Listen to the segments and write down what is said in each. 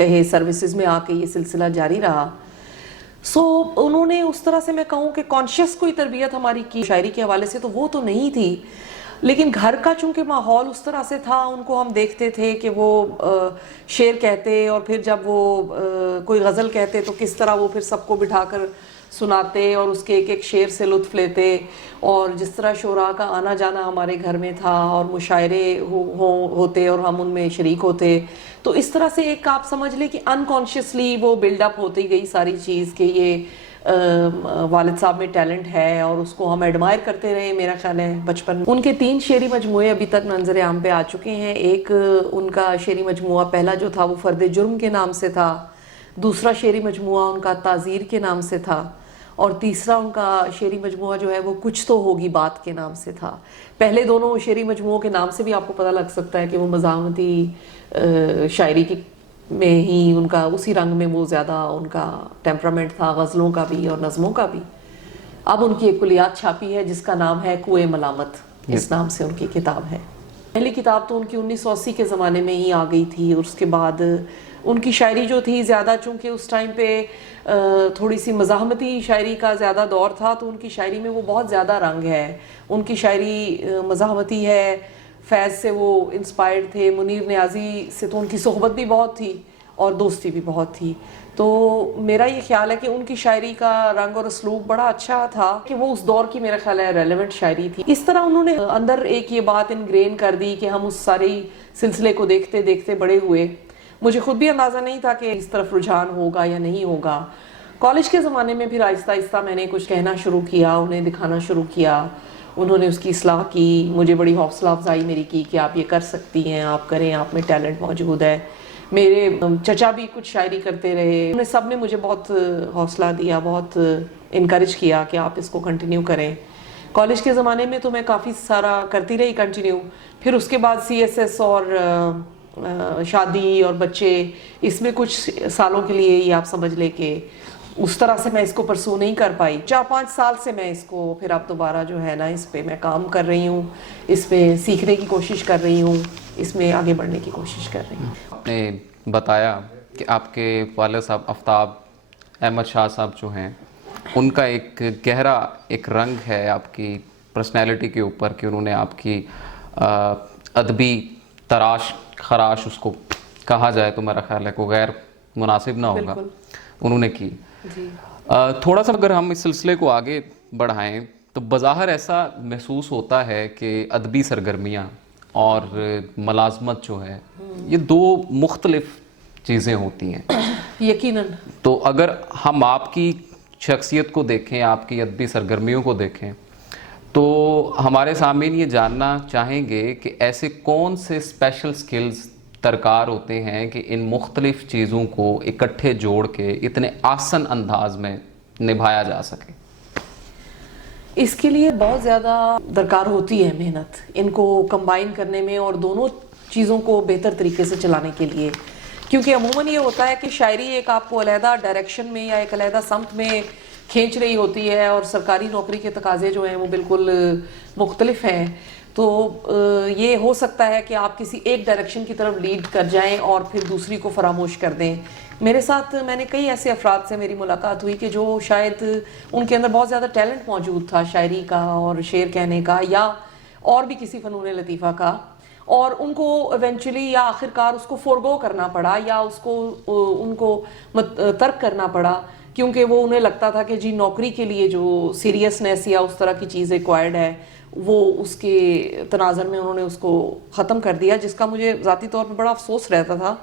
کہے سروسز میں آ کے یہ سلسلہ جاری رہا. سو انہوں نے اس طرح سے میں کہوں کہ کانشیس کوئی تربیت ہماری کی شاعری کے حوالے سے تو وہ تو نہیں تھی, لیکن گھر کا چونکہ ماحول اس طرح سے تھا, ان کو ہم دیکھتے تھے کہ وہ شعر کہتے اور پھر جب وہ کوئی غزل کہتے تو کس طرح وہ پھر سب کو بٹھا کر سناتے اور اس کے ایک ایک شعر سے لطف لیتے, اور جس طرح شعراء کا آنا جانا ہمارے گھر میں تھا اور مشاعرے ہوتے اور ہم ان میں شریک ہوتے, تو اس طرح سے ایک آپ سمجھ لیں کہ انکانشیسلی وہ بلڈ اپ ہوتی گئی ساری چیز کہ یہ والد صاحب میں ٹیلنٹ ہے اور اس کو ہم ایڈمائر کرتے رہے. میرا خیال ہے بچپن میں ان کے 3 شعری مجموعے ابھی تک منظر عام پہ آ چکے ہیں. ایک ان کا شعری مجموعہ پہلا جو تھا وہ فرد جرم کے نام سے تھا, دوسرا شعری مجموعہ ان کا تعزیر کے نام سے تھا, اور تیسرا ان کا شعری مجموعہ جو ہے وہ کچھ تو ہوگی بات کے نام سے تھا. پہلے دونوں شعری مجموعوں کے نام سے بھی آپ کو پتہ لگ سکتا ہے کہ وہ مزاحمتی شاعری کی میں ہی ان کا اسی رنگ میں وہ زیادہ ان کا ٹیمپرامنٹ تھا, غزلوں کا بھی اور نظموں کا بھی. اب ان کی ایک کلیات چھاپی ہے جس کا نام ہے کوئے ملامت, اس نام سے ان کی کتاب ہے. پہلی کتاب تو ان کی 1980 کے زمانے میں ہی آ گئی تھی, اور اس کے بعد ان کی شاعری جو تھی زیادہ, چونکہ اس ٹائم پہ تھوڑی سی مزاحمتی شاعری کا زیادہ دور تھا, تو ان کی شاعری میں وہ بہت زیادہ رنگ ہے. ان کی شاعری مزاحمتی ہے, فیض سے وہ انسپائرڈ تھے, منیر نیازی سے تو ان کی صحبت بھی بہت تھی اور دوستی بھی بہت تھی. تو میرا یہ خیال ہے کہ ان کی شاعری کا رنگ اور اسلوب بڑا اچھا تھا کہ وہ اس دور کی میرا خیال ہے ریلیونٹ شاعری تھی. اس طرح انہوں نے اندر ایک یہ بات انگرین کر دی کہ ہم اس سارے سلسلے کو دیکھتے دیکھتے بڑے ہوئے. مجھے خود بھی اندازہ نہیں تھا کہ اس طرف رجحان ہوگا یا نہیں ہوگا. کالج کے زمانے میں پھر آہستہ آہستہ میں نے کچھ کہنا شروع کیا, انہیں دکھانا شروع کیا, انہوں نے اس کی اصلاح کی, مجھے بڑی حوصلہ افزائی میری کی کہ آپ یہ کر سکتی ہیں, آپ کریں, آپ میں ٹیلنٹ موجود ہے. میرے چچا بھی کچھ شاعری کرتے رہے, انہیں سب نے مجھے بہت حوصلہ دیا, بہت انکریج کیا کہ آپ اس کو کنٹینیو کریں. کالج کے زمانے میں تو میں کافی سارا کرتی رہی کنٹینیو. پھر اس کے بعد CSS اور شادی اور بچے, اس میں کچھ سالوں کے لیے یہ آپ سمجھ لیں کہ اس طرح سے میں اس کو پرسو نہیں کر پائی. 4-5 سال سے میں اس کو پھر اب دوبارہ جو ہے نا اس پہ میں کام کر رہی ہوں, اس پہ سیکھنے کی کوشش کر رہی ہوں, اس میں آگے بڑھنے کی کوشش کر رہی ہوں. آپ نے بتایا کہ آپ کے والد صاحب آفتاب احمد شاہ صاحب جو ہیں, ان کا ایک گہرا ایک رنگ ہے آپ کی پرسنالٹی کے اوپر کہ انہوں نے آپ کی ادبی تراش خراش اس کو کہا جائے تو میرا خیال ہے کوئی غیر مناسب نہ ہوگا, انہوں نے کی. تھوڑا سا اگر ہم اس سلسلے کو آگے بڑھائیں تو بظاہر ایسا محسوس ہوتا ہے کہ ادبی سرگرمیاں اور ملازمت جو ہے یہ 2 مختلف چیزیں ہوتی ہیں. یقیناً. تو اگر ہم آپ کی شخصیت کو دیکھیں, آپ کی ادبی سرگرمیوں کو دیکھیں, تو ہمارے سامعین یہ جاننا چاہیں گے کہ ایسے کون سے اسپیشل سکلز درکار ہوتے ہیں کہ ان مختلف چیزوں کو اکٹھے جوڑ کے اتنے آسن انداز میں نبھایا جا سکے. اس کے لیے بہت زیادہ درکار ہوتی ہے محنت, ان کو کمبائن کرنے میں اور دونوں چیزوں کو بہتر طریقے سے چلانے کے لیے. کیونکہ عموماً یہ ہوتا ہے کہ شاعری ایک آپ کو علیحدہ ڈائریکشن میں یا ایک علیحدہ سمت میں کھینچ رہی ہوتی ہے, اور سرکاری نوکری کے تقاضے جو ہیں وہ بالکل مختلف ہیں. تو یہ ہو سکتا ہے کہ آپ کسی ایک ڈائریکشن کی طرف لیڈ کر جائیں اور پھر دوسری کو فراموش کر دیں. میرے ساتھ میں نے کئی ایسے افراد سے میری ملاقات ہوئی کہ جو شاید ان کے اندر بہت زیادہ ٹیلنٹ موجود تھا شاعری کا اور شعر کہنے کا یا اور بھی کسی فنون لطیفہ کا, اور ان کو ایونچولی یا آخرکار اس کو فورگو کرنا پڑا یا اس کو ان کو ترک کرنا پڑا, کیونکہ وہ انہیں لگتا تھا کہ جی نوکری کے لیے جو سیریسنیس یا اس طرح کی چیز ریکوائرڈ ہے وہ اس کے تناظر میں انہوں نے اس کو ختم کر دیا, جس کا مجھے ذاتی طور پر بڑا افسوس رہتا تھا.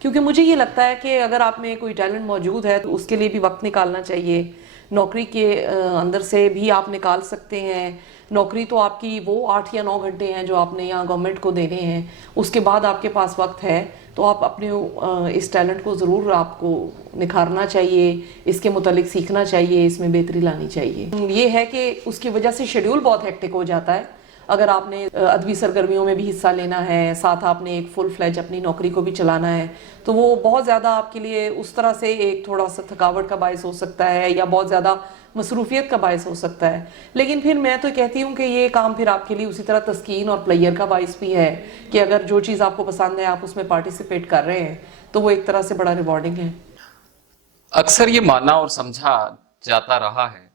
کیونکہ مجھے یہ لگتا ہے کہ اگر آپ میں کوئی ٹیلنٹ موجود ہے تو اس کے لیے بھی وقت نکالنا چاہیے. نوکری کے اندر سے بھی آپ نکال سکتے ہیں. نوکری تو آپ کی وہ 8 یا 9 گھنٹے ہیں جو آپ نے یہاں گورنمنٹ کو دینے ہیں, اس کے بعد آپ کے پاس وقت ہے تو آپ اپنے اس ٹیلنٹ کو ضرور آپ کو نکھارنا چاہیے, اس کے متعلق سیکھنا چاہیے, اس میں بہتری لانی چاہیے. یہ ہے کہ اس کی وجہ سے شیڈیول بہت ہیکٹک ہو جاتا ہے. اگر آپ نے ادبی سرگرمیوں میں بھی حصہ لینا ہے, ساتھ آپ نے ایک فل فلیج اپنی نوکری کو بھی چلانا ہے, تو وہ بہت زیادہ آپ کے لیے اس طرح سے ایک تھوڑا سا تھکاوٹ کا باعث ہو سکتا ہے یا بہت زیادہ مصروفیت کا باعث ہو سکتا ہے. لیکن پھر میں تو کہتی ہوں کہ یہ کام پھر آپ کے لیے اسی طرح تسکین اور پلیئر کا باعث بھی ہے کہ اگر جو چیز آپ کو پسند ہے آپ اس میں پارٹیسپیٹ کر رہے ہیں تو وہ ایک طرح سے بڑا ریوارڈنگ ہے. اکثر یہ مانا اور سمجھا جاتا رہا ہے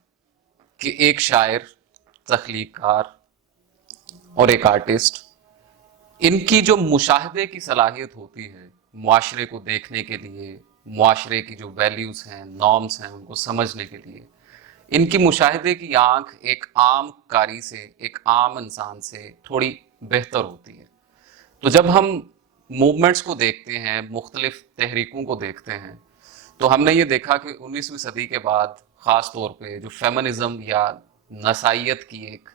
کہ ایک شاعر، تخلیق کار اور ایک آرٹسٹ، ان کی جو مشاہدے کی صلاحیت ہوتی ہے معاشرے کو دیکھنے کے لیے، معاشرے کی جو ویلیوز ہیں، نارمز ہیں، ان کو سمجھنے کے لیے، ان کی مشاہدے کی آنکھ ایک عام قاری سے، ایک عام انسان سے تھوڑی بہتر ہوتی ہے. تو جب ہم موومنٹس کو دیکھتے ہیں، مختلف تحریکوں کو دیکھتے ہیں، تو ہم نے یہ دیکھا کہ 19ویں صدی کے بعد خاص طور پہ جو فیمنزم یا نسائیت کی ایک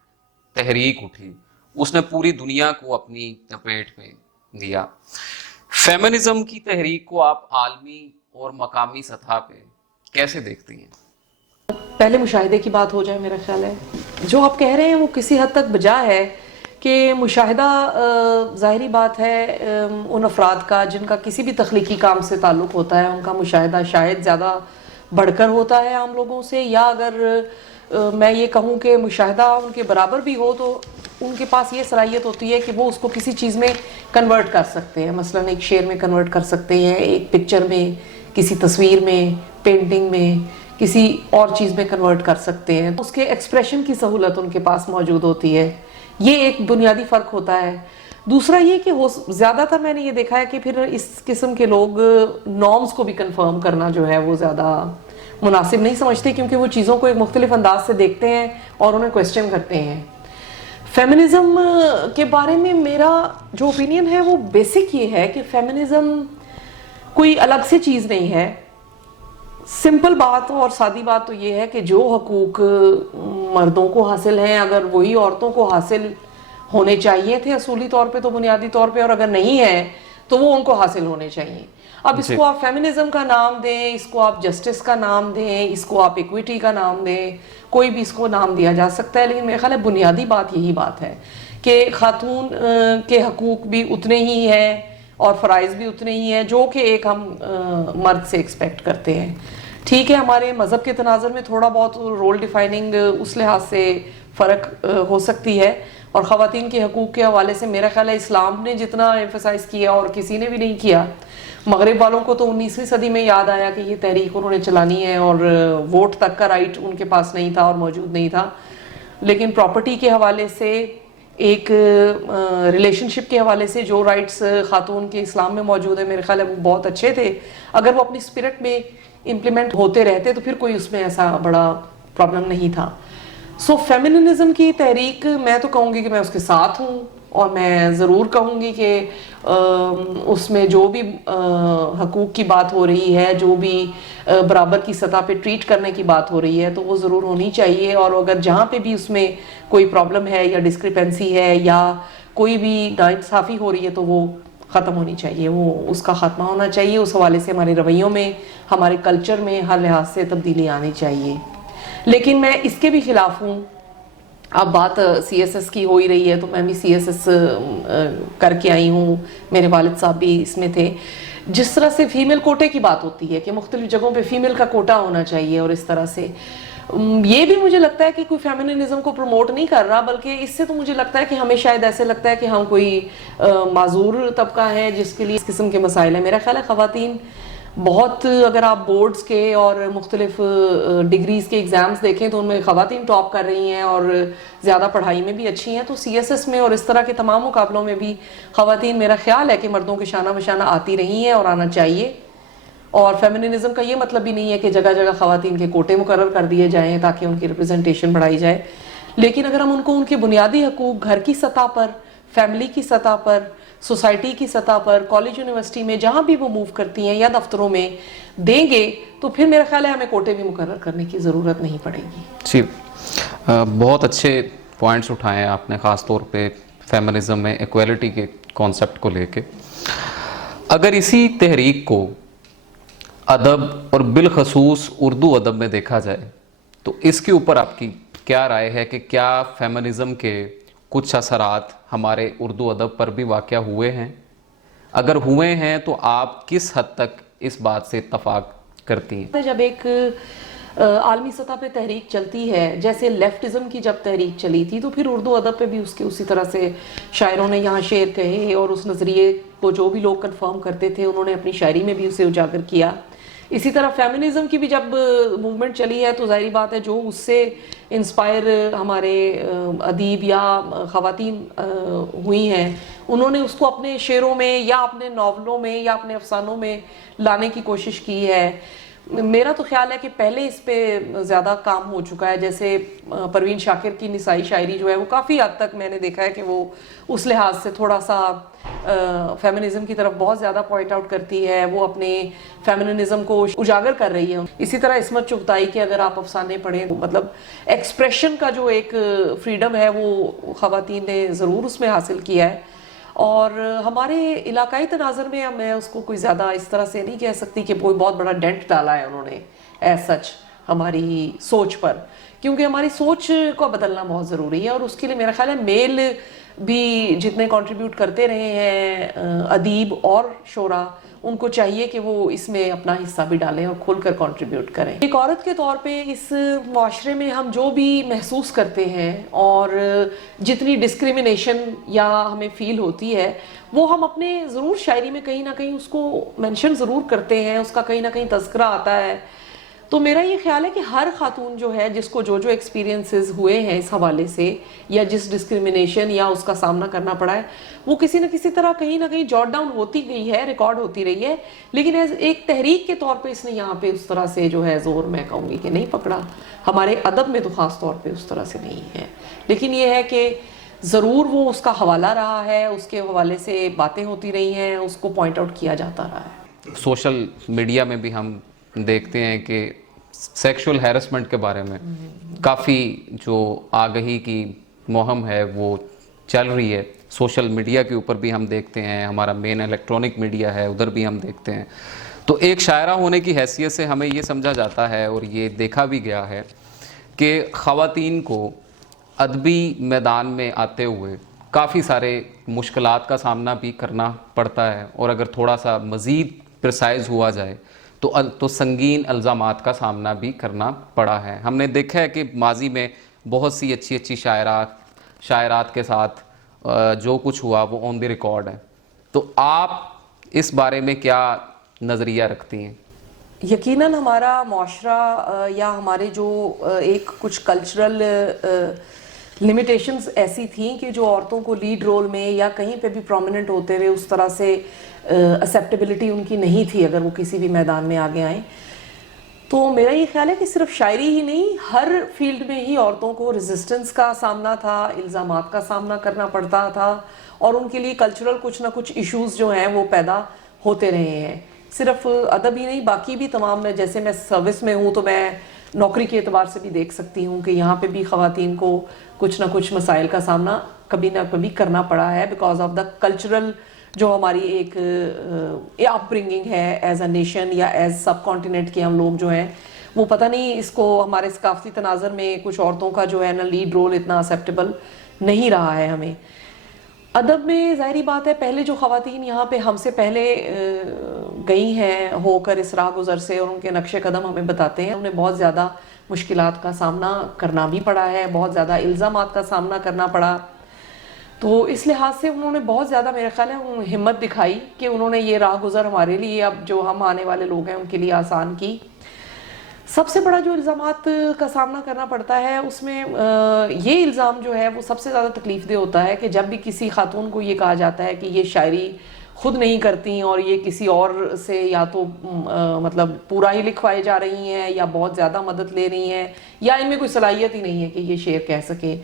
تحریک اٹھی، اس نے پوری دنیا کو اپنی لپیٹ میں لیا. فیمنزم کی تحریک کو آپ عالمی اور مقامی سطح پہ کیسے دیکھتی ہیں؟ پہلے مشاہدے کی بات ہو جائے. میرا خیال ہے جو آپ کہہ رہے ہیں وہ کسی حد تک بجا ہے کہ مشاہدہ ظاہری بات ہے ان افراد کا جن کا کسی بھی تخلیقی کام سے تعلق ہوتا ہے، ان کا مشاہدہ شاید زیادہ بڑھ کر ہوتا ہے عام لوگوں سے، یا اگر میں یہ کہوں کہ مشاہدہ ان کے برابر بھی ہو تو ان کے پاس یہ صلاحیت ہوتی ہے کہ وہ اس کو کسی چیز میں کنورٹ کر سکتے ہیں. مثلا ایک شعر میں کنورٹ کر سکتے ہیں، ایک پکچر میں، کسی تصویر میں، پینٹنگ میں، کسی اور چیز میں کنورٹ کر سکتے ہیں. اس کے ایکسپریشن کی سہولت ان کے پاس موجود ہوتی ہے. یہ ایک بنیادی فرق ہوتا ہے. دوسرا یہ کہ زیادہ تر میں نے یہ دیکھا ہے کہ پھر اس قسم کے لوگ نارمز کو بھی کنفرم کرنا جو ہے وہ زیادہ مناسب نہیں سمجھتے، کیونکہ وہ چیزوں کو ایک مختلف انداز سے دیکھتے ہیں اور انہیں کویسچن کرتے ہیں. فیمنزم کے بارے میں میرا جو اوپینین ہے وہ بیسک یہ ہے کہ فیمنزم کوئی الگ سے چیز نہیں ہے. سمپل بات اور سادی بات تو یہ ہے کہ جو حقوق مردوں کو حاصل ہیں اگر وہی عورتوں کو حاصل ہونے چاہیے تھے اصولی طور پہ، تو بنیادی طور پہ، اور اگر نہیں ہے تو وہ ان کو حاصل ہونے چاہیے. اب اس کو آپ فیمنزم کا نام دیں، اس کو آپ جسٹس کا نام دیں، اس کو آپ ایکویٹی کا نام دیں، کوئی بھی اس کو نام دیا جا سکتا ہے، لیکن میرے خیال ہے بنیادی بات یہی بات ہے کہ خاتون کے حقوق بھی اتنے ہی ہیں اور فرائض بھی اتنے ہی ہیں جو کہ ایک ہم مرد سے ایکسپیکٹ کرتے ہیں. ٹھیک ہے ہمارے مذہب کے تناظر میں تھوڑا بہت رول ڈیفائننگ اس لحاظ سے فرق ہو سکتی ہے، اور خواتین کے حقوق کے حوالے سے میرا خیال ہے اسلام نے جتنا ایمفسائز کیا اور کسی نے بھی نہیں کیا. مغرب والوں کو تو 19ویں صدی میں یاد آیا کہ یہ تحریک انہوں نے چلانی ہے، اور ووٹ تک کا رائٹ ان کے پاس نہیں تھا اور موجود نہیں تھا. لیکن پراپرٹی کے حوالے سے، ایک ریلیشن شپ کے حوالے سے جو رائٹس خاتون کے اسلام میں موجود ہیں میرے خیال ہے وہ بہت اچھے تھے. اگر وہ اپنی اسپرٹ میں امپلیمنٹ ہوتے رہتے تو پھر کوئی اس میں ایسا بڑا پرابلم نہیں تھا. سو فیمنزم کی تحریک میں تو کہوں گی کہ میں اس کے ساتھ ہوں، اور میں ضرور کہوں گی کہ اس میں جو بھی حقوق کی بات ہو رہی ہے، جو بھی برابر کی سطح پہ ٹریٹ کرنے کی بات ہو رہی ہے تو وہ ضرور ہونی چاہیے. اور اگر جہاں پہ بھی اس میں کوئی پرابلم ہے یا ڈسکریپنسی ہے یا کوئی بھی ناانصافی ہو رہی ہے تو وہ ختم ہونی چاہیے، وہ اس کا خاتمہ ہونا چاہیے. اس حوالے سے ہمارے رویوں میں، ہمارے کلچر میں ہر لحاظ سے تبدیلی آنی چاہیے. لیکن میں اس کے بھی خلاف ہوں. اب بات سی ایس ایس کی ہو ہی رہی ہے تو میں بھی سی ایس ایس کر کے آئی ہوں، میرے والد صاحب بھی اس میں تھے. جس طرح سے فیمیل کوٹے کی بات ہوتی ہے کہ مختلف جگہوں پہ فیمیل کا کوٹا ہونا چاہیے، اور اس طرح سے یہ بھی مجھے لگتا ہے کہ کوئی فیمنزم کو پروموٹ نہیں کر رہا، بلکہ اس سے تو مجھے لگتا ہے کہ ہمیں شاید ایسے لگتا ہے کہ ہم کوئی معذور طبقہ ہے جس کے لیے اس قسم کے مسائل ہیں. میرا خیال ہے خواتین بہت، اگر آپ بورڈز کے اور مختلف ڈگریز کے ایگزامز دیکھیں تو ان میں خواتین ٹاپ کر رہی ہیں اور زیادہ پڑھائی میں بھی اچھی ہیں. تو سی ایس ایس میں اور اس طرح کے تمام مقابلوں میں بھی خواتین میرا خیال ہے کہ مردوں کے شانہ بشانہ آتی رہی ہیں اور آنا چاہیے. اور فیمنزم کا یہ مطلب بھی نہیں ہے کہ جگہ جگہ خواتین کے کوٹے مقرر کر دیے جائیں تاکہ ان کی ریپرزنٹیشن بڑھائی جائے. لیکن اگر ہم ان کو ان کے بنیادی حقوق گھر کی سطح پر، فیملی کی سطح پر، سوسائٹی کی سطح پر، کالج یونیورسٹی میں جہاں بھی وہ موو کرتی ہیں یا دفتروں میں دیں گے تو پھر میرا خیال ہے ہمیں کوٹے بھی مقرر کرنے کی ضرورت نہیں پڑے گی. جی، بہت اچھے پوائنٹس اٹھائے ہیں آپ نے، خاص طور پہ فیمنزم میں ایکویلٹی کے کانسیپٹ کو لے کے. اگر اسی تحریک کو ادب اور بالخصوص اردو ادب میں دیکھا جائے تو اس کے اوپر آپ کی کیا رائے ہے کہ کیا فیمنزم کے کچھ اثرات ہمارے اردو ادب پر بھی واقع ہوئے ہیں؟ اگر ہوئے ہیں تو آپ کس حد تک اس بات سے اتفاق کرتی ہیں؟ جب ایک عالمی سطح پہ تحریک چلتی ہے، جیسے لیفٹزم کی جب تحریک چلی تھی تو پھر اردو ادب پہ بھی اس کے اسی طرح سے شاعروں نے یہاں شعر کہے اور اس نظریے وہ جو بھی لوگ کنفرم کرتے تھے انہوں نے اپنی شاعری میں بھی اسے اجاگر کیا. اسی طرح فیمنزم کی بھی جب موومنٹ چلی ہے تو ظاہری بات ہے جو اس سے انسپائر ہمارے ادیب یا خواتین ہوئی ہیں انہوں نے اس کو اپنے شعروں میں یا اپنے ناولوں میں یا اپنے افسانوں میں لانے کی کوشش کی ہے. میرا تو خیال ہے کہ پہلے اس پہ زیادہ کام ہو چکا ہے. جیسے پروین شاکر کی نسائی شاعری جو ہے وہ کافی حد تک میں نے دیکھا ہے کہ وہ اس لحاظ سے تھوڑا سا فیمنزم کی طرف بہت زیادہ پوائنٹ آؤٹ کرتی ہے, وہ اپنے فیمنزم کو اجاگر کر رہی ہے. اسی طرح عصمت چغتائی کے اگر آپ افسانے پڑھیں مطلب ایکسپریشن کا جو ایک فریڈم ہے وہ خواتین نے ضرور اس میں حاصل کیا ہے. اور ہمارے علاقائی تناظر میں میں اس کو کوئی زیادہ اس طرح سے نہیں کہہ سکتی کہ کوئی بہت بڑا ڈینٹ ڈالا ہے انہوں نے ایز سچ ہماری سوچ پر, کیونکہ ہماری سوچ کو بدلنا بہت ضروری ہے. اور اس کے لیے میرا خیال ہے میل بھی جتنے کنٹریبیوٹ کرتے رہے ہیں ادیب اور شعراء ان کو چاہیے کہ وہ اس میں اپنا حصہ بھی ڈالیں اور کھل کر کنٹریبیوٹ کریں. ایک عورت کے طور پہ اس معاشرے میں ہم جو بھی محسوس کرتے ہیں اور جتنی ڈسکریمنیشن یا ہمیں فیل ہوتی ہے وہ ہم اپنے ضرور شاعری میں کہیں نہ کہیں اس کو مینشن ضرور کرتے ہیں, اس کا کہیں نہ کہیں تذکرہ آتا ہے. تو میرا یہ خیال ہے کہ ہر خاتون جو ہے جس کو جو ایکسپیرینسز ہوئے ہیں اس حوالے سے یا جس ڈسکریمنیشن یا اس کا سامنا کرنا پڑا ہے وہ کسی نہ کسی طرح کہیں نہ کہیں جوٹ ڈاؤن ہوتی گئی ہے, ریکارڈ ہوتی رہی ہے. لیکن ایک تحریک کے طور پہ اس نے یہاں پہ اس طرح سے جو ہے زور میں کہوں گی کہ نہیں پکڑا. ہمارے ادب میں تو خاص طور پہ اس طرح سے نہیں ہے, لیکن یہ ہے کہ ضرور وہ اس کا حوالہ رہا ہے, اس کے حوالے سے باتیں ہوتی رہی ہیں, اس کو پوائنٹ آؤٹ کیا جاتا رہا ہے. سوشل میڈیا میں بھی ہم دیکھتے ہیں کہ سیکشول ہیرسمنٹ کے بارے میں کافی جو آگہی کی مہم ہے وہ چل رہی ہے. سوشل میڈیا کے اوپر بھی ہم دیکھتے ہیں, ہمارا مین الیکٹرانک میڈیا ہے ادھر بھی ہم دیکھتے ہیں. تو ایک شاعرہ ہونے کی حیثیت سے ہمیں یہ سمجھا جاتا ہے اور یہ دیکھا بھی گیا ہے کہ خواتین کو ادبی میدان میں آتے ہوئے کافی سارے مشکلات کا سامنا بھی کرنا پڑتا ہے, اور اگر تھوڑا سا مزید پرسائز ہوا جائے تو سنگین الزامات کا سامنا بھی کرنا پڑا ہے. ہم نے دیکھا ہے کہ ماضی میں بہت سی اچھی شاعرات کے ساتھ جو کچھ ہوا وہ آن دی ریکارڈ ہے. تو آپ اس بارے میں کیا نظریہ رکھتی ہیں؟ یقیناً ہمارا معاشرہ یا ہمارے جو ایک کچھ کلچرل لمیٹیشنز ایسی تھیں کہ جو عورتوں کو لیڈ رول میں یا کہیں پہ بھی پرومیننٹ ہوتے ہوئے اس طرح سے ایکسیپٹیبلٹی ان کی نہیں تھی اگر وہ کسی بھی میدان میں آگے آئیں. تو میرا یہ خیال ہے کہ صرف شاعری ہی نہیں ہر فیلڈ میں ہی عورتوں کو ریزسٹنس کا سامنا تھا, الزامات کا سامنا کرنا پڑتا تھا, اور ان کے لیے کلچرل کچھ نہ کچھ ایشوز جو ہیں وہ پیدا ہوتے رہے ہیں. صرف ادب ہی نہیں باقی بھی تمام میں, جیسے میں سروس میں ہوں تو میں نوکری کے اعتبار سے بھی دیکھ سکتی ہوں کہ یہاں پہ بھی خواتین کو کچھ نہ کچھ مسائل کا سامنا کبھی نہ کبھی کرنا پڑا ہے بیکاز آف دا کلچرل جو ہماری ایک اپ برنگنگ ہے ایز اے نیشن یا ایز سب کانٹیننٹ کے ہم لوگ جو ہیں وہ پتہ نہیں اس کو ہمارے ثقافتی تناظر میں کچھ عورتوں کا جو ہے نا لیڈ رول اتنا ایکسیپٹیبل نہیں رہا ہے. ہمیں ادب میں ظاہری بات ہے پہلے جو خواتین یہاں پہ ہم سے پہلے گئی ہیں ہو کر اس راہ گزر سے اور ان کے نقش قدم ہمیں بتاتے ہیں, انہیں بہت زیادہ مشکلات کا سامنا کرنا بھی پڑا ہے, بہت زیادہ الزامات کا سامنا کرنا پڑا. تو اس لحاظ سے انہوں نے بہت زیادہ میرا خیال ہے ہمت دکھائی کہ انہوں نے یہ راہ گزر ہمارے لیے اب جو ہم آنے والے لوگ ہیں ان کے لیے آسان کی. سب سے بڑا جو الزامات کا سامنا کرنا پڑتا ہے اس میں یہ الزام جو ہے وہ سب سے زیادہ تکلیف دہ ہوتا ہے کہ جب بھی کسی خاتون کو یہ کہا جاتا ہے کہ یہ شاعری خود نہیں کرتی اور یہ کسی اور سے یا تو مطلب پورا ہی لکھوائے جا رہی ہیں یا بہت زیادہ مدد لے رہی ہیں یا ان میں کوئی صلاحیت ہی نہیں ہے کہ یہ شعر کہہ سکے,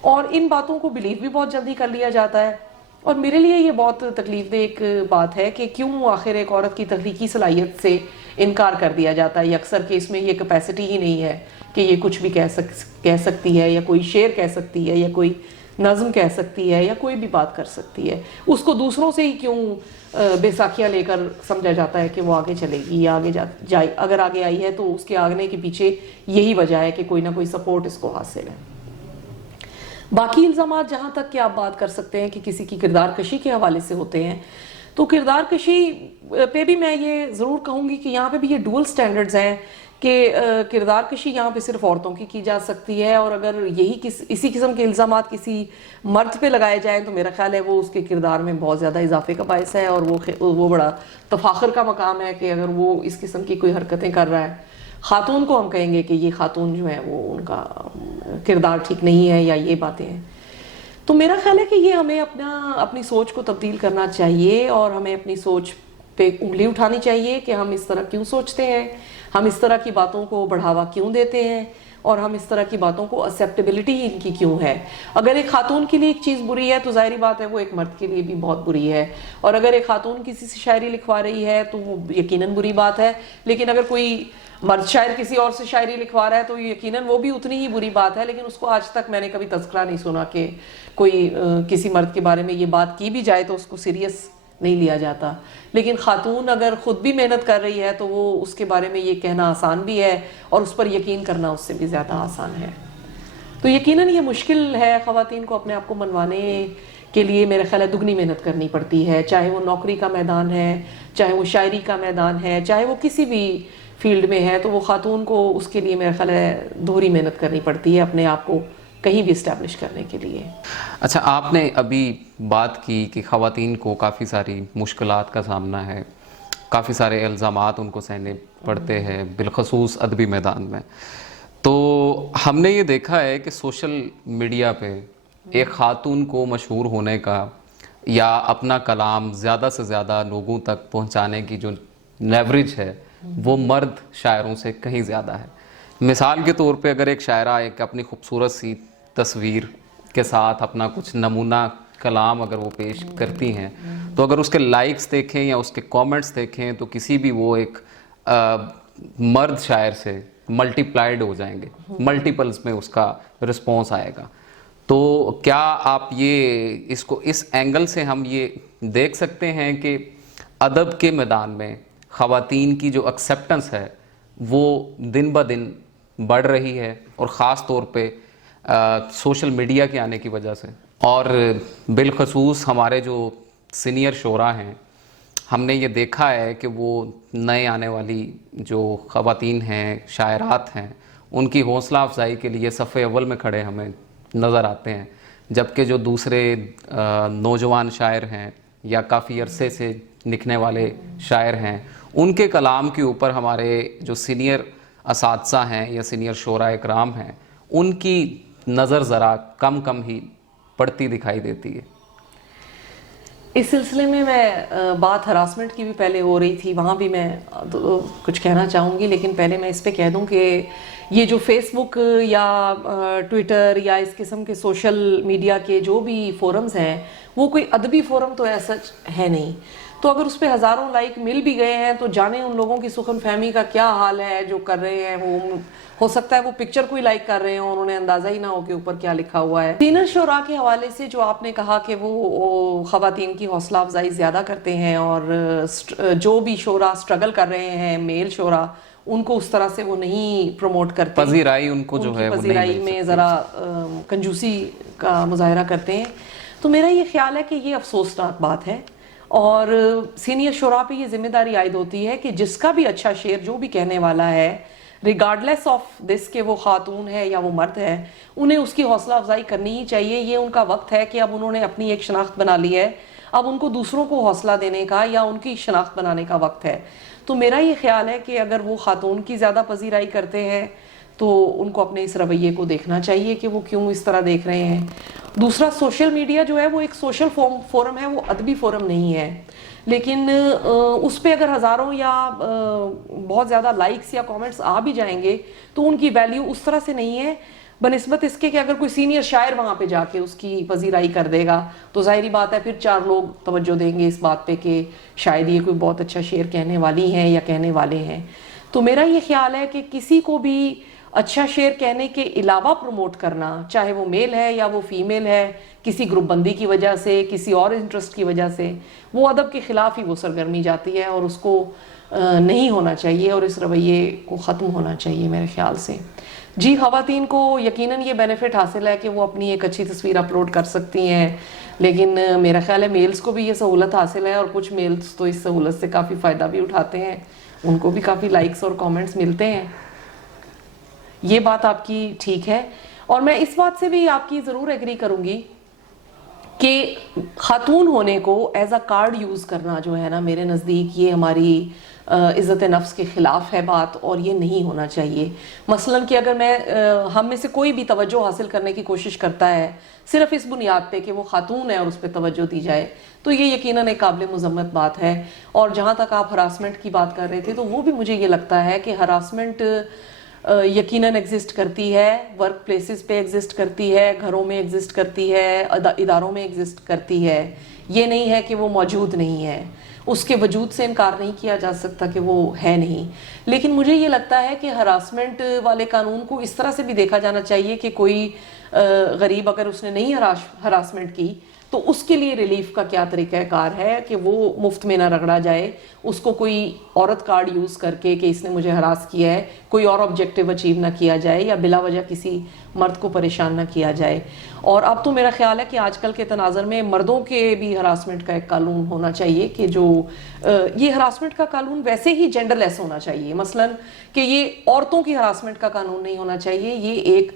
اور ان باتوں کو بلیو بھی بہت جلدی کر لیا جاتا ہے. اور میرے لیے یہ بہت تکلیف دہ ایک بات ہے کہ کیوں آخر ایک عورت کی تخلیقی صلاحیت سے انکار کر دیا جاتا ہے اکثر کہ اس میں یہ کیپیسٹی ہی نہیں ہے کہ یہ کچھ بھی کہہ سکتی ہے یا کوئی شعر کہہ سکتی ہے یا کوئی نظم کہہ سکتی ہے یا کوئی بھی بات کر سکتی ہے. اس کو دوسروں سے ہی کیوں بے ساکھیاں لے کر سمجھا جاتا ہے کہ وہ آگے چلے گی یا آگے جائے, اگر آگے آئی ہے تو اس کے آگنے کے پیچھے یہی وجہ ہے کہ کوئی نہ کوئی سپورٹ اس کو حاصل ہے. باقی الزامات جہاں تک کہ آپ بات کر سکتے ہیں کہ کسی کی کردار کشی کے حوالے سے ہوتے ہیں تو کردار کشی پہ بھی میں یہ ضرور کہوں گی کہ یہاں پہ بھی یہ ڈول سٹینڈرڈز ہیں کہ کردار کشی یہاں پہ صرف عورتوں کی جا سکتی ہے، اور اگر اسی قسم کے الزامات کسی مرد پہ لگائے جائیں تو میرا خیال ہے وہ اس کے کردار میں بہت زیادہ اضافے کا باعث ہے، اور وہ بڑا تفاخر کا مقام ہے کہ اگر وہ اس قسم کی کوئی حرکتیں کر رہا ہے. خاتون کو ہم کہیں گے کہ یہ خاتون جو ہے وہ ان کا کردار ٹھیک نہیں ہے یا یہ باتیں ہیں. تو میرا خیال ہے کہ یہ ہمیں اپنی سوچ کو تبدیل کرنا چاہیے، اور ہمیں اپنی سوچ پہ انگلی اٹھانی چاہیے کہ ہم اس طرح کیوں سوچتے ہیں، ہم اس طرح کی باتوں کو بڑھاوا کیوں دیتے ہیں، اور ہم اس طرح کی باتوں کو ایکسیپٹیبلٹی ان کی کیوں ہے. اگر ایک خاتون کے لیے ایک چیز بری ہے تو ظاہری بات ہے وہ ایک مرد کے لیے بھی بہت بری ہے، اور اگر ایک خاتون کسی سے شاعری لکھوا رہی ہے تو وہ یقیناً بری بات ہے، لیکن اگر کوئی مرد شاعر کسی اور سے شاعری لکھوا رہا ہے تو یقیناً وہ بھی اتنی ہی بری بات ہے. لیکن اس کو آج تک میں نے کبھی تذکرہ نہیں سنا کہ کوئی کسی مرد کے بارے میں یہ بات کی بھی جائے تو اس کو سیریس نہیں لیا جاتا. لیکن خاتون اگر خود بھی محنت کر رہی ہے تو وہ اس کے بارے میں یہ کہنا آسان بھی ہے، اور اس پر یقین کرنا اس سے بھی زیادہ آسان ہے. تو یقیناً یہ مشکل ہے، خواتین کو اپنے آپ کو منوانے کے لیے میرے خیال ہے دگنی محنت کرنی پڑتی ہے، چاہے وہ نوکری کا میدان ہے، چاہے وہ شاعری کا میدان ہے، چاہے وہ کسی بھی فیلڈ میں ہے. تو وہ خاتون کو اس کے لیے میرا خیال ہے دوہری محنت کرنی پڑتی ہے اپنے آپ کو کہیں بھی اسٹیبلش کرنے کے لیے. اچھا، آپ نے ابھی بات کی کہ خواتین کو کافی ساری مشکلات کا سامنا ہے، کافی سارے الزامات ان کو سہنے پڑتے ہیں، بالخصوص ادبی میدان میں. تو ہم نے یہ دیکھا ہے کہ سوشل میڈیا پہ ایک خاتون کو مشہور ہونے کا یا اپنا کلام زیادہ سے زیادہ لوگوں تک پہنچانے کی جو لیوریج ہے وہ مرد شاعروں سے کہیں زیادہ ہے. مثال کے طور پہ اگر ایک شاعرہ ایک اپنی خوبصورت سی تصویر کے ساتھ اپنا کچھ نمونہ کلام اگر وہ پیش کرتی ہیں تو اگر اس کے لائکس دیکھیں یا اس کے کامنٹس دیکھیں تو کسی بھی وہ ایک مرد شاعر سے ملٹی پلائڈ ہو جائیں گے، ملٹیپلز میں اس کا رسپانس آئے گا. تو کیا آپ یہ اس کو اس اینگل سے ہم یہ دیکھ سکتے ہیں کہ ادب کے میدان میں خواتین کی جو ایکسیپٹنس ہے وہ دن بہ دن بڑھ رہی ہے، اور خاص طور پہ سوشل میڈیا کے آنے کی وجہ سے؟ اور بالخصوص ہمارے جو سینئر شعراء ہیں، ہم نے یہ دیکھا ہے کہ وہ نئے آنے والی جو خواتین ہیں، شاعرات ہیں، ان کی حوصلہ افزائی کے لیے صف اول میں کھڑے ہمیں نظر آتے ہیں، جبکہ جو دوسرے نوجوان شاعر ہیں یا کافی عرصے سے لکھنے والے شاعر ہیں، ان کے کلام کے اوپر ہمارے جو سینئر اساتذہ ہیں یا سینئر شعراء اکرام ہیں ان کی نظر ذرا کم ہی پڑتی دکھائی دیتی ہے. اس سلسلے میں بات ہراسمنٹ کی بھی پہلے ہو رہی تھی، وہاں بھی میں کچھ کہنا چاہوں گی، لیکن پہلے میں اس پہ کہہ دوں کہ یہ جو فیس بک یا ٹویٹر یا اس قسم کے سوشل میڈیا کے جو بھی فورمز ہیں وہ کوئی ادبی فورم تو ایسا ہے نہیں. تو اگر اس پہ ہزاروں لائک مل بھی گئے ہیں تو جانے ان لوگوں کی سخن فہمی کا کیا حال ہے جو کر رہے ہیں. وہ ہو سکتا ہے وہ پکچر کوئی لائک کر رہے ہوں، انہوں نے اندازہ ہی نہ ہو کہ اوپر کیا لکھا ہوا ہے. سینئر شعراء کے حوالے سے جو آپ نے کہا کہ وہ خواتین کی حوصلہ افزائی زیادہ کرتے ہیں، اور جو بھی شعراء اسٹرگل کر رہے ہیں میل شعراء ان کو اس طرح سے وہ نہیں پروموٹ کرتے، پذیرائی ان کو جو ہے وہ پذیرائی میں ذرا کنجوسی کا مظاہرہ کرتے ہیں. تو میرا یہ خیال ہے کہ یہ افسوسناک بات ہے، اور سینئر شعراء پہ یہ ذمہ داری عائد ہوتی ہے کہ جس کا بھی اچھا شعر جو بھی کہنے والا ہے، ریگارڈلیس آف دس کہ وہ خاتون ہے یا وہ مرد ہے، انہیں اس کی حوصلہ افزائی کرنی ہی چاہیے. یہ ان کا وقت ہے کہ اب انہوں نے اپنی ایک شناخت بنا لی ہے، اب ان کو دوسروں کو حوصلہ دینے کا یا ان کی شناخت بنانے کا وقت ہے. تو میرا یہ خیال ہے کہ اگر وہ خاتون کی زیادہ پذیرائی کرتے ہیں تو ان کو اپنے اس رویے کو دیکھنا چاہیے کہ وہ کیوں اس طرح دیکھ رہے ہیں. دوسرا، سوشل میڈیا جو ہے وہ ایک سوشل فورم ہے، وہ ادبی فورم نہیں ہے. لیکن اس پہ اگر ہزاروں یا بہت زیادہ لائکس یا کامنٹس آ بھی جائیں گے تو ان کی ویلیو اس طرح سے نہیں ہے، بنسبت اس کے کہ اگر کوئی سینئر شاعر وہاں پہ جا کے اس کی پذیرائی کر دے گا تو ظاہری بات ہے پھر 4 لوگ توجہ دیں گے اس بات پہ کہ شاید یہ کوئی بہت اچھا شعر کہنے والی ہیں یا کہنے والے ہیں. تو میرا یہ خیال ہے کہ کسی کو بھی اچھا شعر کہنے کے علاوہ پروموٹ کرنا، چاہے وہ میل ہے یا وہ فیمیل ہے، کسی گروپ بندی کی وجہ سے، کسی اور انٹرسٹ کی وجہ سے، وہ ادب کے خلاف ہی وہ سرگرمی جاتی ہے، اور اس کو نہیں ہونا چاہیے، اور اس رویے کو ختم ہونا چاہیے میرے خیال سے. جی، خواتین کو یقیناً یہ بینیفٹ حاصل ہے کہ وہ اپنی ایک اچھی تصویر اپلوڈ کر سکتی ہیں، لیکن میرا خیال ہے میلز کو بھی یہ سہولت حاصل ہے، اور کچھ میلز تو اس سہولت سے کافی فائدہ بھی اٹھاتے ہیں، ان کو بھی کافی لائکس اور کامنٹس ملتے ہیں. یہ بات آپ کی ٹھیک ہے، اور میں اس بات سے بھی آپ کی ضرور ایگری کروں گی کہ خاتون ہونے کو ایز اے کارڈ یوز کرنا جو ہے نا، میرے نزدیک یہ ہماری عزت نفس کے خلاف ہے بات، اور یہ نہیں ہونا چاہیے. مثلاً کہ اگر ہم میں سے کوئی بھی توجہ حاصل کرنے کی کوشش کرتا ہے صرف اس بنیاد پہ کہ وہ خاتون ہے اور اس پہ توجہ دی جائے، تو یہ یقیناً ایک قابل مذمت بات ہے. اور جہاں تک آپ ہراسمنٹ کی بات کر رہے تھے، تو وہ بھی مجھے یہ لگتا ہے کہ ہراسمنٹ یقیناً ایگزسٹ کرتی ہے، ورک پلیسز پہ ایگزسٹ کرتی ہے، گھروں میں ایگزسٹ کرتی ہے، اداروں میں ایگزسٹ کرتی ہے. یہ نہیں ہے کہ وہ موجود نہیں ہے، اس کے وجود سے انکار نہیں کیا جا سکتا کہ وہ ہے نہیں. لیکن مجھے یہ لگتا ہے کہ ہراسمنٹ والے قانون کو اس طرح سے بھی دیکھا جانا چاہیے کہ کوئی غریب اگر اس نے نہیں ہراسمنٹ کی تو اس کے لیے ریلیف کا کیا طریقہ کار ہے کہ وہ مفت میں نہ رگڑا جائے، اس کو کوئی عورت کارڈ یوز کر کے کہ اس نے مجھے ہراس کیا ہے کوئی اور آبجیکٹیو اچیو نہ کیا جائے، یا بلا وجہ کسی مرد کو پریشان نہ کیا جائے. اور اب تو میرا خیال ہے کہ آج کل کے تناظر میں مردوں کے بھی ہراسمنٹ کا ایک قانون ہونا چاہیے، کہ جو یہ ہراسمنٹ کا قانون ویسے ہی جینڈر لیس ہونا چاہیے. مثلاً کہ یہ عورتوں کی ہراسمنٹ کا قانون نہیں ہونا چاہیے، یہ ایک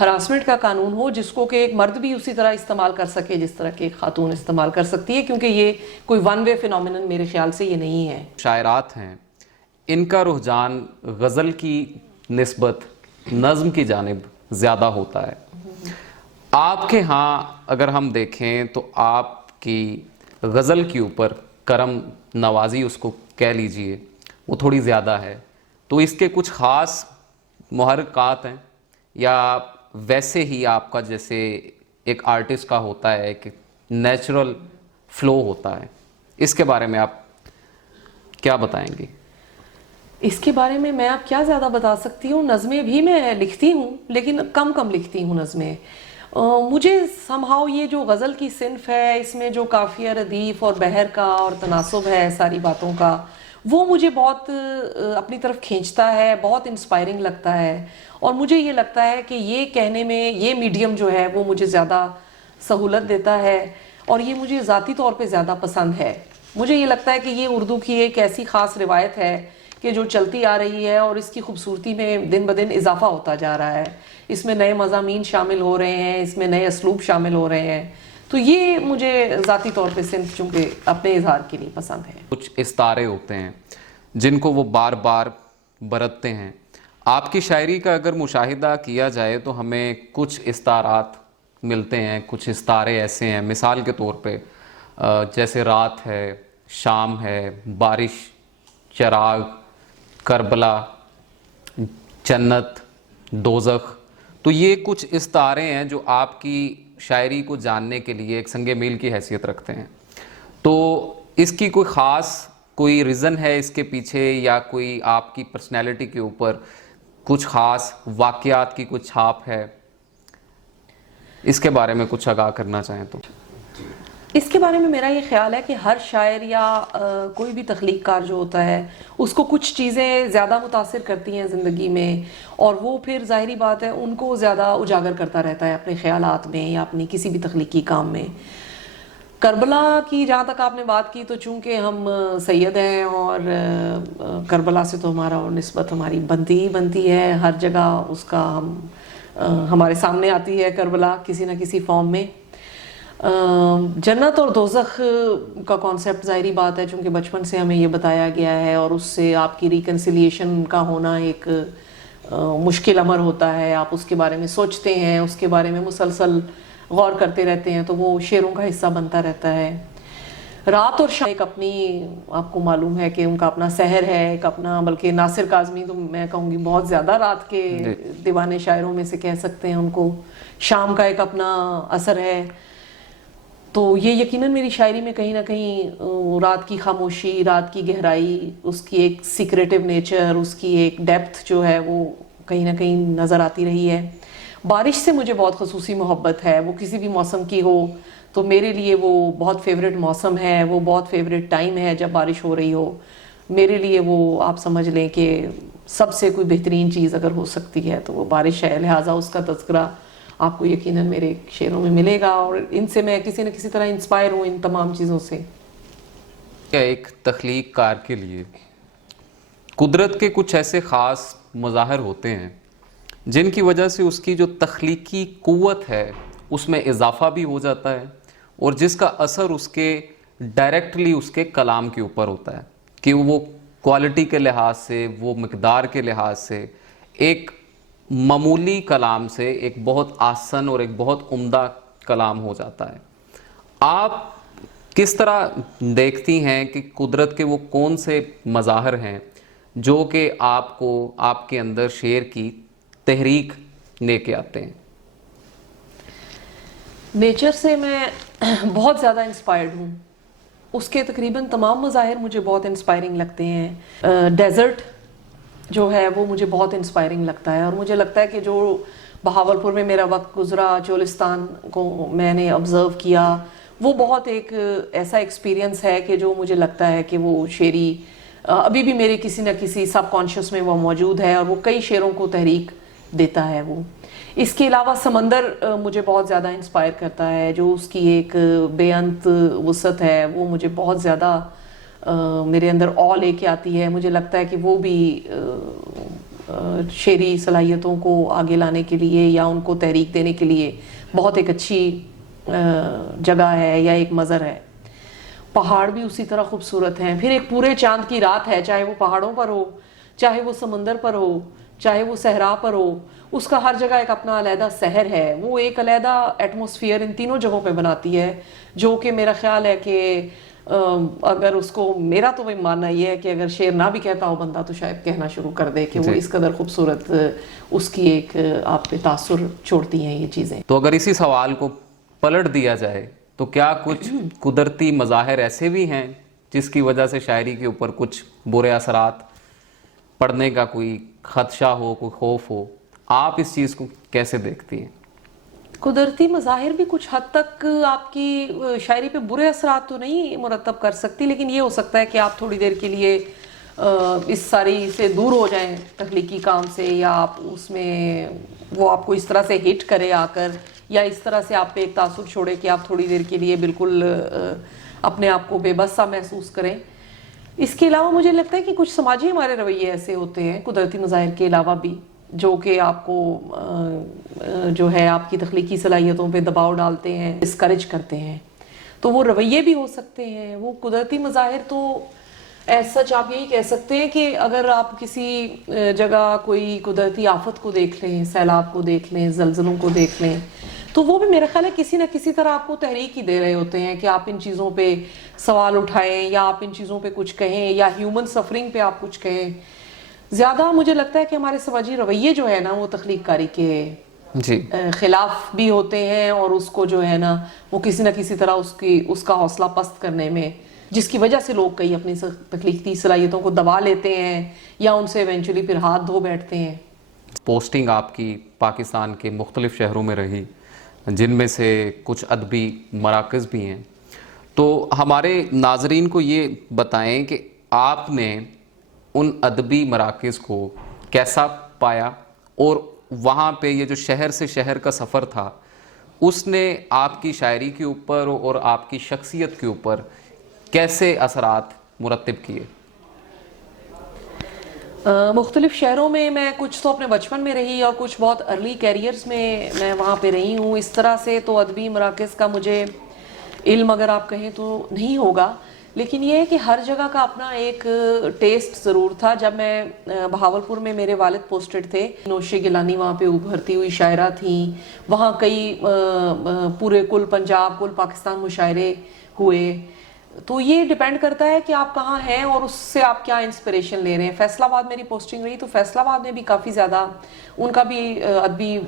ہراسمنٹ کا قانون ہو جس کو کہ ایک مرد بھی اسی طرح استعمال کر سکے جس طرح کہ ایک خاتون استعمال کر سکتی ہے، کیونکہ یہ کوئی ون وے فینومینن میرے خیال سے یہ نہیں ہے. شاعرات ہیں، ان کا رجحان غزل کی نسبت نظم کی جانب زیادہ ہوتا ہے. آپ کے ہاں اگر ہم دیکھیں تو آپ کی غزل کے اوپر کرم نوازی اس کو کہہ لیجئے وہ تھوڑی زیادہ ہے. تو اس کے کچھ خاص محرکات ہیں، یا ویسے ہی آپ کا جیسے ایک آرٹسٹ کا ہوتا ہے کہ نیچرل فلو ہوتا ہے؟ اس کے بارے میں آپ کیا بتائیں گی؟ اس کے بارے میں اب کیا زیادہ بتا سکتی ہوں. نظمیں بھی میں لکھتی ہوں لیکن کم لکھتی ہوں نظمیں. مجھے سمہاؤ یہ جو غزل کی صنف ہے، اس میں جو قافیہ ردیف اور بحر کا اور تناسب ہے ساری باتوں کا، وہ مجھے بہت اپنی طرف کھینچتا ہے، بہت انسپائرنگ لگتا ہے. اور مجھے یہ لگتا ہے کہ یہ کہنے میں یہ میڈیم جو ہے وہ مجھے زیادہ سہولت دیتا ہے، اور یہ مجھے ذاتی طور پہ زیادہ پسند ہے. مجھے یہ لگتا ہے کہ یہ اردو کی ایک ایسی خاص روایت ہے کہ جو چلتی آ رہی ہے، اور اس کی خوبصورتی میں دن بدن اضافہ ہوتا جا رہا ہے. اس میں نئے مضامین شامل ہو رہے ہیں، اس میں نئے اسلوب شامل ہو رہے ہیں. تو یہ مجھے ذاتی طور پہ صنف چونکہ اپنے اظہار کے لیے پسند ہے. کچھ استارے ہوتے ہیں جن کو وہ بار بار برتتے ہیں. آپ کی شاعری کا اگر مشاہدہ کیا جائے تو ہمیں کچھ استارات ملتے ہیں، کچھ استارے ایسے ہیں مثال کے طور پہ جیسے رات ہے، شام ہے، بارش، چراغ، کربلا، جنت، دوزخ. تو یہ کچھ استارے ہیں جو آپ کی شاعری کو جاننے کے لیے ایک سنگ میل کی حیثیت رکھتے ہیں. تو اس کی کوئی خاص کوئی ریزن ہے اس کے پیچھے، یا کوئی آپ کی پرسنالٹی کے اوپر کچھ خاص واقعات کی کچھ چھاپ ہے؟ اس کے بارے میں کچھ آگاہ کرنا چاہیں تو. اس کے بارے میں میرا یہ خیال ہے کہ ہر شاعر یا کوئی بھی تخلیق کار جو ہوتا ہے اس کو کچھ چیزیں زیادہ متاثر کرتی ہیں زندگی میں، اور وہ پھر ظاہری بات ہے ان کو زیادہ اجاگر کرتا رہتا ہے اپنے خیالات میں یا اپنی کسی بھی تخلیقی کام میں. کربلا کی جہاں تک آپ نے بات کی، تو چونکہ ہم سید ہیں اور کربلا سے تو ہمارا نسبت ہماری بنتی ہی بنتی ہے، ہر جگہ اس کا ہمارے سامنے آتی ہے کربلا کسی نہ کسی فارم میں. جنت اور دوزخ کا کانسیپٹ ظاہری بات ہے چونکہ بچپن سے ہمیں یہ بتایا گیا ہے، اور اس سے آپ کی ریکنسیلیشن کا ہونا ایک مشکل امر ہوتا ہے. آپ اس کے بارے میں سوچتے ہیں، اس کے بارے میں مسلسل غور کرتے رہتے ہیں، تو وہ شعروں کا حصہ بنتا رہتا ہے. رات اور شام ایک اپنی، آپ کو معلوم ہے کہ ان کا اپنا سحر ہے، ایک اپنا، بلکہ ناصر کاظمی تو میں کہوں گی بہت زیادہ رات کے دیوانے شاعروں میں سے کہہ سکتے ہیں ان کو. شام کا ایک اپنا اثر ہے. تو یہ یقیناً میری شاعری میں کہیں نہ کہیں رات کی خاموشی، رات کی گہرائی، اس کی ایک سیکریٹو نیچر، اس کی ایک ڈیپتھ جو ہے وہ کہیں نہ کہیں نظر آتی رہی ہے. بارش سے مجھے بہت خصوصی محبت ہے، وہ کسی بھی موسم کی ہو تو میرے لیے وہ بہت فیوریٹ موسم ہے، وہ بہت فیوریٹ ٹائم ہے جب بارش ہو رہی ہو. میرے لیے وہ آپ سمجھ لیں کہ سب سے کوئی بہترین چیز اگر ہو سکتی ہے تو وہ بارش ہے. لہٰذا اس کا تذکرہ آپ کو یقیناً میرے شعروں میں ملے گا، اور ان سے میں کسی نہ کسی طرح انسپائر ہوں ان تمام چیزوں سے. ایک تخلیق کار کے لیے قدرت کے کچھ ایسے خاص مظاہر ہوتے ہیں جن کی وجہ سے اس کی جو تخلیقی قوت ہے اس میں اضافہ بھی ہو جاتا ہے، اور جس کا اثر اس کے ڈائریکٹلی اس کے کلام کے اوپر ہوتا ہے کہ وہ کوالٹی کے لحاظ سے، وہ مقدار کے لحاظ سے ایک معمولی کلام سے ایک بہت آسن اور ایک بہت عمدہ کلام ہو جاتا ہے۔ آپ کس طرح دیکھتی ہیں کہ قدرت کے وہ کون سے مظاہر ہیں جو کہ آپ کو آپ کے اندر شعر کی تحریک لے کے آتے ہیں؟ نیچر سے میں بہت زیادہ انسپائرڈ ہوں، اس کے تقریباً تمام مظاہر مجھے بہت انسپائرنگ لگتے ہیں۔ ڈیزرٹ جو ہے وہ مجھے بہت انسپائرنگ لگتا ہے، اور مجھے لگتا ہے کہ جو بہاولپور میں میرا وقت گزرا، چولستان کو میں نے آبزرو کیا، وہ بہت ایک ایسا ایکسپیرینس ہے کہ جو مجھے لگتا ہے کہ وہ شعری ابھی بھی میرے کسی نہ کسی سب کانشیس میں وہ موجود ہے، اور وہ کئی شعروں کو تحریک دیتا ہے۔ وہ اس کے علاوہ سمندر مجھے بہت زیادہ انسپائر کرتا ہے، جو اس کی ایک بے انت وسعت ہے وہ مجھے بہت زیادہ میرے اندر لے کے آتی ہے۔ مجھے لگتا ہے کہ وہ بھی شعری صلاحیتوں کو آگے لانے کے لیے یا ان کو تحریک دینے کے لیے بہت ایک اچھی جگہ ہے یا ایک مظہر ہے۔ پہاڑ بھی اسی طرح خوبصورت ہیں، پھر ایک پورے چاند کی رات ہے، چاہے وہ پہاڑوں پر ہو، چاہے وہ سمندر پر ہو، چاہے وہ صحرا پر ہو، اس کا ہر جگہ ایک اپنا علیحدہ سحر ہے، وہ ایک علیحدہ ایٹماسفیئر ان تینوں جگہوں پہ بناتی ہے، جو کہ میرا خیال ہے کہ اگر اس کو، میرا تو ماننا یہ ہے کہ اگر شعر نہ بھی کہتا ہو بندہ تو شاید کہنا شروع کر دے کہ وہ اس قدر خوبصورت اس کی ایک آپ پہ تاثر چھوڑتی ہیں یہ چیزیں۔ تو اگر اسی سوال کو پلٹ دیا جائے تو کیا کچھ قدرتی مظاہر ایسے بھی ہیں جس کی وجہ سے شاعری کے اوپر کچھ برے اثرات پڑنے کا کوئی خدشہ ہو، کوئی خوف ہو؟ آپ اس چیز کو کیسے دیکھتی ہیں؟ قدرتی مظاہر بھی کچھ حد تک آپ کی شاعری پہ برے اثرات تو نہیں مرتب کر سکتی، لیکن یہ ہو سکتا ہے کہ آپ تھوڑی دیر کے لیے اس ساری سے دور ہو جائیں تخلیقی کام سے، یا آپ اس میں وہ آپ کو اس طرح سے ہٹ کرے آ کر، یا اس طرح سے آپ پہ ایک تاثر چھوڑے کہ آپ تھوڑی دیر کے لیے بالکل اپنے آپ کو بے بس سا محسوس کریں۔ اس کے علاوہ مجھے لگتا ہے کہ کچھ سماجی ہمارے رویے ایسے ہوتے ہیں قدرتی مظاہر کے علاوہ بھی، جو کہ آپ کو جو ہے آپ کی تخلیقی صلاحیتوں پہ دباؤ ڈالتے ہیں، ڈسکریج کرتے ہیں۔ تو وہ رویے بھی ہو سکتے ہیں۔ وہ قدرتی مظاہر تو ایز سچ آپ یہی کہہ سکتے ہیں کہ اگر آپ کسی جگہ کوئی قدرتی آفت کو دیکھ لیں، سیلاب کو دیکھ لیں، زلزلوں کو دیکھ لیں، تو وہ بھی میرا خیال ہے کسی نہ کسی طرح آپ کو تحریک ہی دے رہے ہوتے ہیں کہ آپ ان چیزوں پہ سوال اٹھائیں، یا آپ ان چیزوں پہ کچھ کہیں، یا ہیومن سفرنگ پہ آپ کچھ کہیں۔ زیادہ مجھے لگتا ہے کہ ہمارے سماجی رویے جو ہے نا وہ تخلیق کاری کے خلاف بھی ہوتے ہیں، اور اس کو جو ہے نا وہ کسی نہ کسی طرح اس کا حوصلہ پست کرنے میں، جس کی وجہ سے لوگ کئی اپنی تخلیقی صلاحیتوں کو دبا لیتے ہیں یا ان سے ایونچولی پھر ہاتھ دھو بیٹھتے ہیں۔ پوسٹنگ آپ کی پاکستان کے مختلف شہروں میں رہی، جن میں سے کچھ ادبی مراکز بھی ہیں، تو ہمارے ناظرین کو یہ بتائیں کہ آپ نے ان ادبی مراکز کو کیسا پایا، اور وہاں پہ یہ جو شہر سے شہر کا سفر تھا اس نے آپ کی شاعری کے اوپر اور آپ کی شخصیت کے اوپر کیسے اثرات مرتب کیے؟ مختلف شہروں میں میں کچھ تو اپنے بچپن میں رہی اور کچھ بہت ارلی کیریئرز میں وہاں پہ رہی ہوں۔ اس طرح سے تو ادبی مراکز کا مجھے علم اگر آپ کہیں تو نہیں ہوگا، لیکن یہ ہے کہ ہر جگہ کا اپنا ایک ٹیسٹ ضرور تھا۔ جب میں بہاولپور میں میرے والد پوسٹڈ تھے، نوشے گیلانی وہاں پہ ابھرتی ہوئی شاعرہ تھیں، وہاں کئی پورے کل پنجاب کل پاکستان مشاعرے ہوئے۔ تو یہ ڈیپینڈ کرتا ہے کہ آپ کہاں ہیں اور اس سے آپ کیا انسپریشن لے رہے ہیں۔ فیصل آباد میری پوسٹنگ رہی، تو فیصل آباد میں بھی کافی زیادہ ان کا بھی ادبی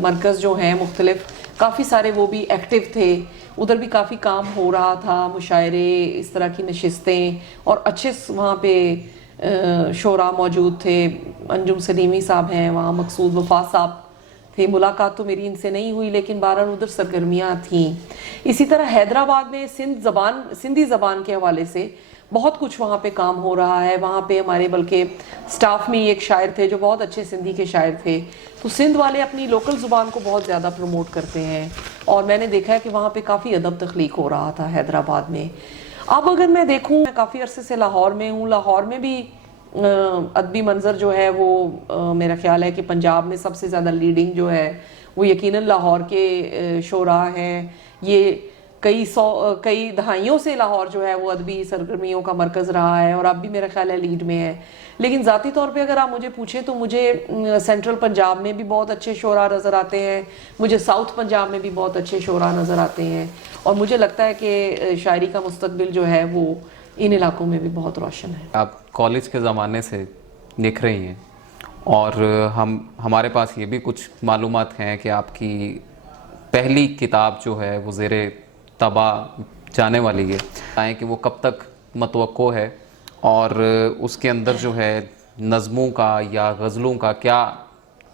مرکز جو ہیں مختلف، کافی سارے وہ بھی ایکٹیو تھے، ادھر بھی کافی کام ہو رہا تھا، مشاعرے، اس طرح کی نشستیں، اور اچھے وہاں پہ شعراء موجود تھے۔ انجم سلیمی صاحب ہیں وہاں، مقصود وفا صاحب تھے۔ ملاقات تو میری ان سے نہیں ہوئی، لیکن بہرحال ادھر سرگرمیاں تھیں۔ اسی طرح حیدرآباد میں سندھی زبان کے حوالے سے بہت کچھ وہاں پہ کام ہو رہا ہے۔ وہاں پہ ہمارے بلکہ سٹاف میں ایک شاعر تھے جو بہت اچھے سندھی کے شاعر تھے، تو سندھ والے اپنی لوکل زبان کو بہت زیادہ پروموٹ کرتے ہیں، اور میں نے دیکھا ہے کہ وہاں پہ کافی ادب تخلیق ہو رہا تھا حیدرآباد میں۔ اب اگر میں دیکھوں، میں کافی عرصے سے لاہور میں ہوں، لاہور میں بھی ادبی منظر جو ہے وہ میرا خیال ہے کہ پنجاب میں سب سے زیادہ لیڈنگ جو ہے وہ یقیناً لاہور کے شعراء ہیں. یہ کئی دہائیوں سے لاہور جو ہے وہ ادبی سرگرمیوں کا مرکز رہا ہے اور اب بھی میرا خیال ہے لیڈ میں ہے. لیکن ذاتی طور پہ اگر آپ مجھے پوچھیں تو مجھے سینٹرل پنجاب میں بھی بہت اچھے شعراء نظر آتے ہیں, مجھے ساؤتھ پنجاب میں بھی بہت اچھے شعراء نظر آتے ہیں, اور مجھے لگتا ہے کہ شاعری کا مستقبل جو ہے وہ ان علاقوں میں بھی بہت روشن ہے. آپ کالج کے زمانے سے لکھ رہی ہیں اور ہمارے پاس یہ بھی کچھ معلومات ہیں کہ آپ کی پہلی کتاب جو ہے وہ زیر طبع جانے والی ہے کہ وہ کب تک متوقع ہے, اور اس کے اندر جو ہے نظموں کا یا غزلوں کا کیا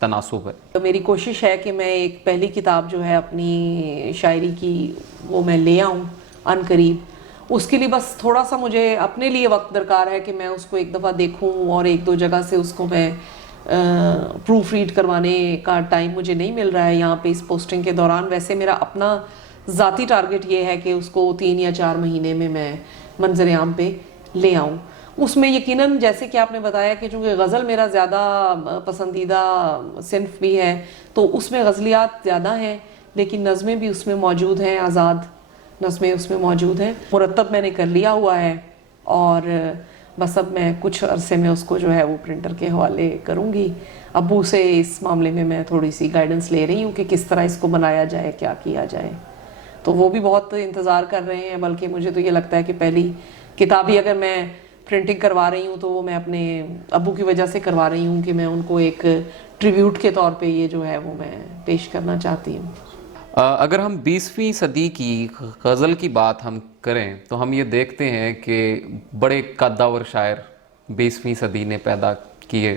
تناسب ہے؟ میری کوشش ہے کہ میں ایک پہلی کتاب جو ہے اپنی شاعری کی وہ میں لے آؤں عن قریب. اس کے لیے بس تھوڑا سا مجھے اپنے لیے وقت درکار ہے کہ میں اس کو ایک دفعہ دیکھوں اور ایک دو جگہ سے اس کو میں پروف ریڈ کروانے کا ٹائم مجھے نہیں مل رہا ہے یہاں پہ اس پوسٹنگ کے دوران. ویسے میرا اپنا ذاتی ٹارگٹ یہ ہے کہ اس کو 3 یا 4 مہینے میں منظر عام پہ لے آؤں. اس میں یقیناً جیسے کہ آپ نے بتایا کہ چونکہ غزل میرا زیادہ پسندیدہ صنف بھی ہے تو اس میں غزلیات زیادہ ہیں, لیکن نظمیں بھی اس میں موجود ہیں, آزاد نظمیں اس میں موجود ہیں. مرتب میں نے کر لیا ہوا ہے اور بس اب میں کچھ عرصے میں اس کو جو ہے وہ پرنٹر کے حوالے کروں گی. ابو سے اس معاملے میں میں تھوڑی سی گائیڈنس لے رہی ہوں کہ کس طرح اس کو بنایا جائے, کیا کیا جائے. تو وہ بھی بہت انتظار کر رہے ہیں, بلکہ مجھے تو یہ لگتا ہے کہ پہلی کتاب ہی اگر میں پرنٹنگ کروا رہی ہوں تو وہ میں اپنے ابو کی وجہ سے کروا رہی ہوں کہ میں ان کو ایک ٹریبیوٹ کے طور پہ یہ جو ہے وہ میں پیش کرنا چاہتی ہوں. اگر ہم 20ویں صدی کی غزل کی بات ہم کریں تو ہم یہ دیکھتے ہیں کہ بڑے قدور شاعر 20ویں صدی نے پیدا کیے,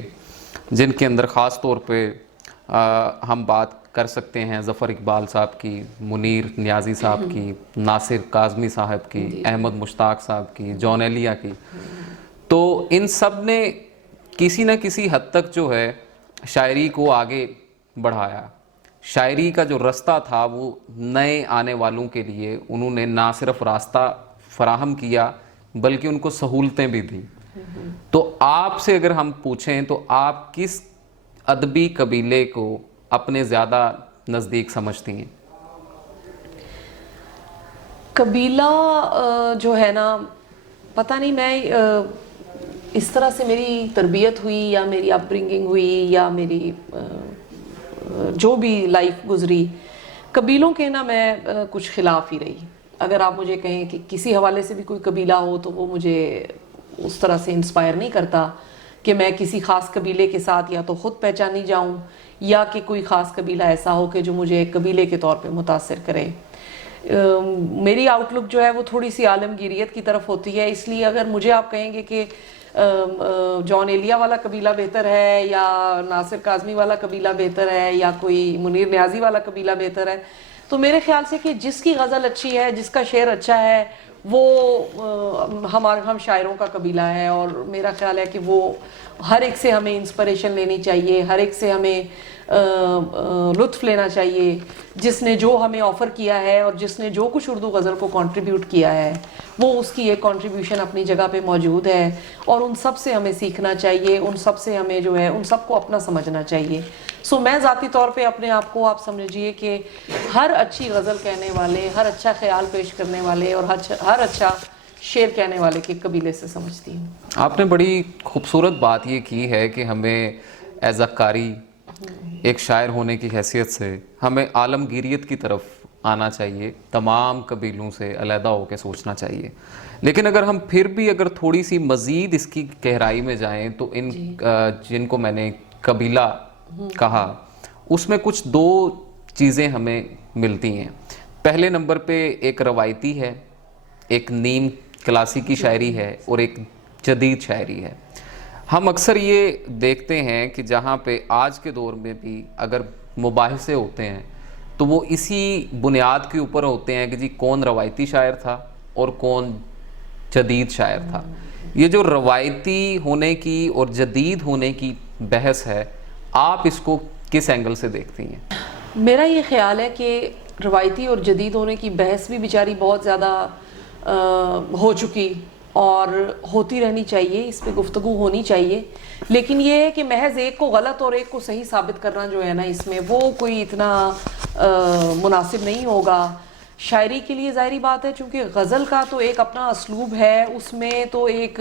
جن کے اندر خاص طور پہ ہم بات کر سکتے ہیں ظفر اقبال صاحب کی, منیر نیازی صاحب کی, ناصر کاظمی صاحب کی, احمد مشتاق صاحب کی, جون ایلیا کی. تو ان سب نے کسی نہ کسی حد تک جو ہے شاعری کو آگے بڑھایا. شاعری کا جو رستہ تھا وہ نئے آنے والوں کے لیے انہوں نے نہ صرف راستہ فراہم کیا بلکہ ان کو سہولتیں بھی دیں. تو آپ سے اگر ہم پوچھیں تو آپ کس ادبی قبیلے کو اپنے زیادہ نزدیک سمجھتی ہیں؟ قبیلہ جو ہے نا, پتہ نہیں, میں اس طرح سے میری تربیت ہوئی یا میری اپ برنگنگ ہوئی یا میری جو بھی لائف گزری, قبیلوں کے نا میں کچھ خلاف ہی رہی. اگر آپ مجھے کہیں کہ کسی حوالے سے بھی کوئی قبیلہ ہو تو وہ مجھے اس طرح سے انسپائر نہیں کرتا کہ میں کسی خاص قبیلے کے ساتھ یا تو خود پہچانی جاؤں یا کہ کوئی خاص قبیلہ ایسا ہو کہ جو مجھے ایک قبیلے کے طور پہ متاثر کرے. میری آؤٹ لک جو ہے وہ تھوڑی سی عالمگیریت کی طرف ہوتی ہے. اس لیے اگر مجھے آپ کہیں گے کہ جون ایلیا والا قبیلہ بہتر ہے یا ناصر کاظمی والا قبیلہ بہتر ہے یا کوئی منیر نیازی والا قبیلہ بہتر ہے, تو میرے خیال سے کہ جس کی غزل اچھی ہے, جس کا شعر اچھا ہے, وہ ہم شاعروں کا قبیلہ ہے. اور میرا خیال ہے کہ وہ ہر ایک سے ہمیں انسپریشن لینی چاہیے, ہر ایک سے ہمیں لطف لینا چاہیے. جس نے جو ہمیں آفر کیا ہے اور جس نے جو کچھ اردو غزل کو کنٹریبیوٹ کیا ہے وہ اس کی ایک کنٹریبیوشن اپنی جگہ پہ موجود ہے, اور ان سب سے ہمیں سیکھنا چاہیے, ان سب سے ہمیں جو ہے ان سب کو اپنا سمجھنا چاہیے. سو میں ذاتی طور پہ اپنے آپ کو آپ سمجھیے کہ ہر اچھی غزل کہنے والے, ہر اچھا خیال پیش کرنے والے اور ہر اچھا شعر کہنے والے کے قبیلے سے سمجھتی ہوں. آپ نے بڑی خوبصورت بات یہ کی ہے کہ ہمیں ایز اے قاری, ایک شاعر ہونے کی حیثیت سے ہمیں عالمگیریت کی طرف آنا چاہیے, تمام قبیلوں سے علیحدہ ہو کے سوچنا چاہیے. لیکن اگر ہم پھر بھی اگر تھوڑی سی مزید اس کی گہرائی میں جائیں تو ان جن کو میں نے قبیلہ کہا اس میں کچھ 2 چیزیں ہمیں ملتی ہیں. پہلے نمبر پہ ایک روایتی ہے, ایک نیم کلاسیکی شاعری ہے, اور ایک جدید شاعری ہے. ہم اکثر یہ دیکھتے ہیں کہ جہاں پہ آج کے دور میں بھی اگر مباحثے ہوتے ہیں تو وہ اسی بنیاد کے اوپر ہوتے ہیں کہ جی کون روایتی شاعر تھا اور کون جدید شاعر تھا. یہ جو روایتی ہونے کی اور جدید ہونے کی بحث ہے, آپ اس کو کس اینگل سے دیکھتی ہیں؟ میرا یہ خیال ہے کہ روایتی اور جدید ہونے کی بحث بھی بیچاری بہت زیادہ ہو چکی اور ہوتی رہنی چاہیے, اس پہ گفتگو ہونی چاہیے. لیکن یہ ہے کہ محض ایک کو غلط اور ایک کو صحیح ثابت کرنا جو ہے نا, اس میں وہ کوئی اتنا مناسب نہیں ہوگا. شاعری کے لیے ظاہری بات ہے, چونکہ غزل کا تو ایک اپنا اسلوب ہے, اس میں تو ایک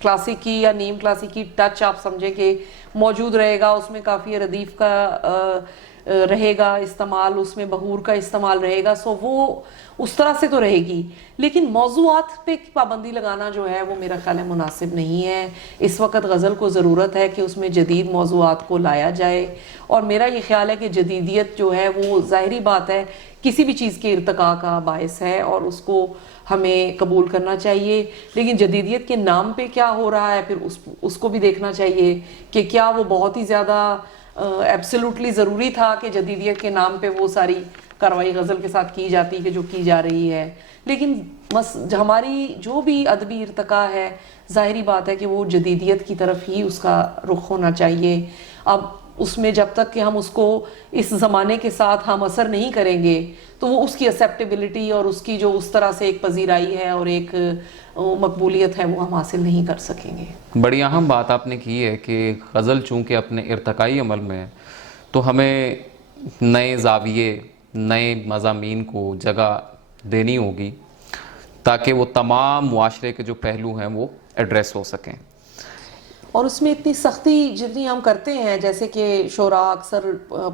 کلاسیکی یا نیم کلاسیکی ٹچ آپ سمجھیں کہ موجود رہے گا, اس میں کافی ردیف کا رہے گا استعمال, اس میں بہور کا استعمال رہے گا, سو وہ اس طرح سے تو رہے گی. لیکن موضوعات پہ پابندی لگانا جو ہے وہ میرا خیال ہے مناسب نہیں ہے. اس وقت غزل کو ضرورت ہے کہ اس میں جدید موضوعات کو لایا جائے, اور میرا یہ خیال ہے کہ جدیدیت جو ہے وہ ظاہری بات ہے کسی بھی چیز کے ارتقاء کا باعث ہے, اور اس کو ہمیں قبول کرنا چاہیے. لیکن جدیدیت کے نام پہ کیا ہو رہا ہے پھر اس کو بھی دیکھنا چاہیے کہ کیا وہ بہت ہی زیادہ ایبسلیوٹلی ضروری تھا کہ جدیدیت کے نام پہ وہ ساری کارروائی غزل کے ساتھ کی جاتی کہ جو کی جا رہی ہے. لیکن ہماری جو بھی ادبی ارتقاء ہے ظاہری بات ہے کہ وہ جدیدیت کی طرف ہی اس کا رخ ہونا چاہیے. اب اس میں جب تک کہ ہم اس کو اس زمانے کے ساتھ ہم اثر نہیں کریں گے تو وہ اس کی ایکسیپٹیبلٹی اور اس کی جو اس طرح سے ایک پذیرائی ہے اور ایک مقبولیت ہے وہ ہم حاصل نہیں کر سکیں گے. بڑی اہم بات آپ نے کی ہے کہ غزل چونکہ اپنے ارتقائی عمل میں ہے تو ہمیں نئے زاویے, نئے مضامین کو جگہ دینی ہوگی تاکہ وہ تمام معاشرے کے جو پہلو ہیں وہ ایڈریس ہو سکیں. اور اس میں اتنی سختی جتنی ہم کرتے ہیں, جیسے کہ شعراء اکثر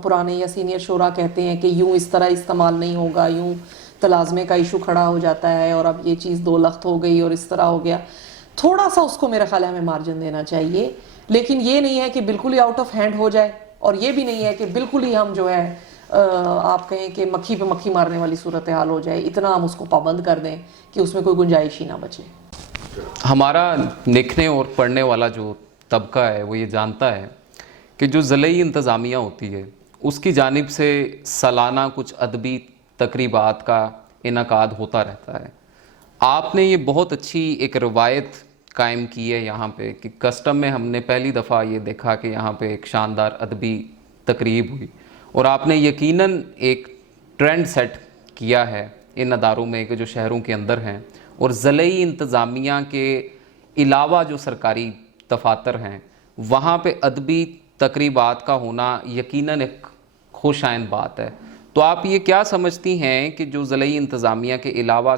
پرانے یا سینئر شعراء کہتے ہیں کہ یوں اس طرح استعمال نہیں ہوگا, یوں تلازمے کا ایشو کھڑا ہو جاتا ہے اور اب یہ چیز دو لخت ہو گئی اور اس طرح ہو گیا. تھوڑا سا اس کو میرا خیال ہے ہمیں مارجن دینا چاہیے, لیکن یہ نہیں ہے کہ بالکل ہی آؤٹ آف ہینڈ ہو جائے, اور یہ بھی نہیں ہے کہ بالکل ہی ہم جو ہے آپ کہیں کہ مکھی پہ مکھی مارنے والی صورتحال ہو جائے, اتنا ہم اس کو پابند کر دیں کہ اس میں کوئی گنجائش ہی نہ بچے. ہمارا لکھنے اور پڑھنے والا جو طبقہ ہے وہ یہ جانتا ہے کہ جو ضلعی انتظامیہ ہوتی ہے اس کی جانب سے سالانہ کچھ ادبی تقریبات کا انعقاد ہوتا رہتا ہے. آپ نے یہ بہت اچھی ایک روایت قائم کی ہے یہاں پہ کہ کسٹم میں ہم نے پہلی دفعہ یہ دیکھا کہ یہاں پہ ایک شاندار ادبی تقریب ہوئی, اور آپ نے یقیناً ایک ٹرینڈ سیٹ کیا ہے ان اداروں میں کہ جو شہروں کے اندر ہیں, اور ضلعی انتظامیہ کے علاوہ جو سرکاری دفاتر ہیں وہاں پہ ادبی تقریبات کا ہونا یقیناً ایک خوش آئند بات ہے. تو آپ یہ کیا سمجھتی ہیں کہ جو ضلعی انتظامیہ کے علاوہ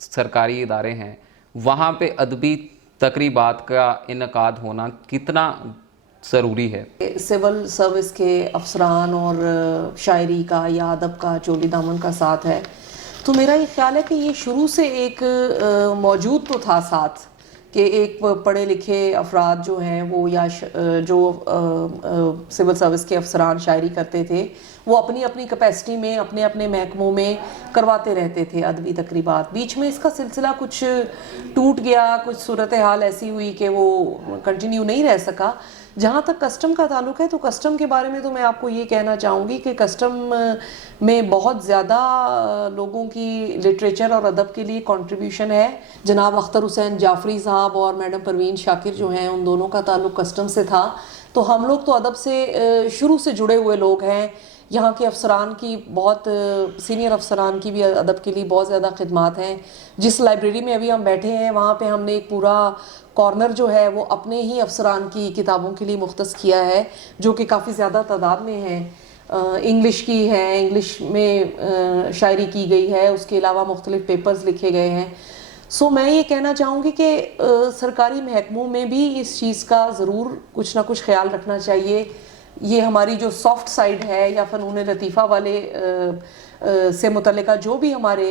سرکاری ادارے ہیں وہاں پہ ادبی تقریبات کا انعقاد ہونا کتنا ضروری ہے؟ سول سروس کے افسران اور شاعری کا یا ادب کا چولی دامن کا ساتھ ہے, تو میرا یہ خیال ہے کہ یہ شروع سے ایک موجود تو تھا ساتھ کہ ایک پڑھے لکھے افراد جو ہیں وہ یا جو سول سروس کے افسران شاعری کرتے تھے وہ اپنی اپنی کیپیسٹی میں اپنے اپنے محکموں میں کرواتے رہتے تھے ادبی تقریبات. بیچ میں اس کا سلسلہ کچھ ٹوٹ گیا, کچھ صورتحال ایسی ہوئی کہ وہ کنٹینیو نہیں رہ سکا. جہاں تک کسٹم کا تعلق ہے تو کسٹم کے بارے میں تو میں آپ کو یہ کہنا چاہوں گی کہ کسٹم میں بہت زیادہ لوگوں کی لٹریچر اور ادب کے لیے کنٹریبیوشن ہے. جناب اختر حسین جعفری صاحب اور میڈم پروین شاکر جو ہیں ان دونوں کا تعلق کسٹم سے تھا, تو ہم لوگ تو ادب سے شروع سے جڑے ہوئے لوگ ہیں. یہاں کے افسران کی بہت سینئر افسران کی بھی ادب کے لیے بہت زیادہ خدمات ہیں. جس لائبریری میں ابھی ہم بیٹھے ہیں وہاں پہ ہم نے ایک پورا کارنر جو ہے وہ اپنے ہی افسران کی کتابوں کے لیے مختص کیا ہے, جو کہ کافی زیادہ تعداد میں ہیں. انگلش کی ہے, انگلش میں شاعری کی گئی ہے, اس کے علاوہ مختلف پیپرز لکھے گئے ہیں. سو میں یہ کہنا چاہوں گی کہ سرکاری محکموں میں بھی اس چیز کا ضرور کچھ نہ کچھ خیال رکھنا چاہیے. یہ ہماری جو سافٹ سائڈ ہے یا فنون لطیفہ والے سے متعلقہ جو بھی ہمارے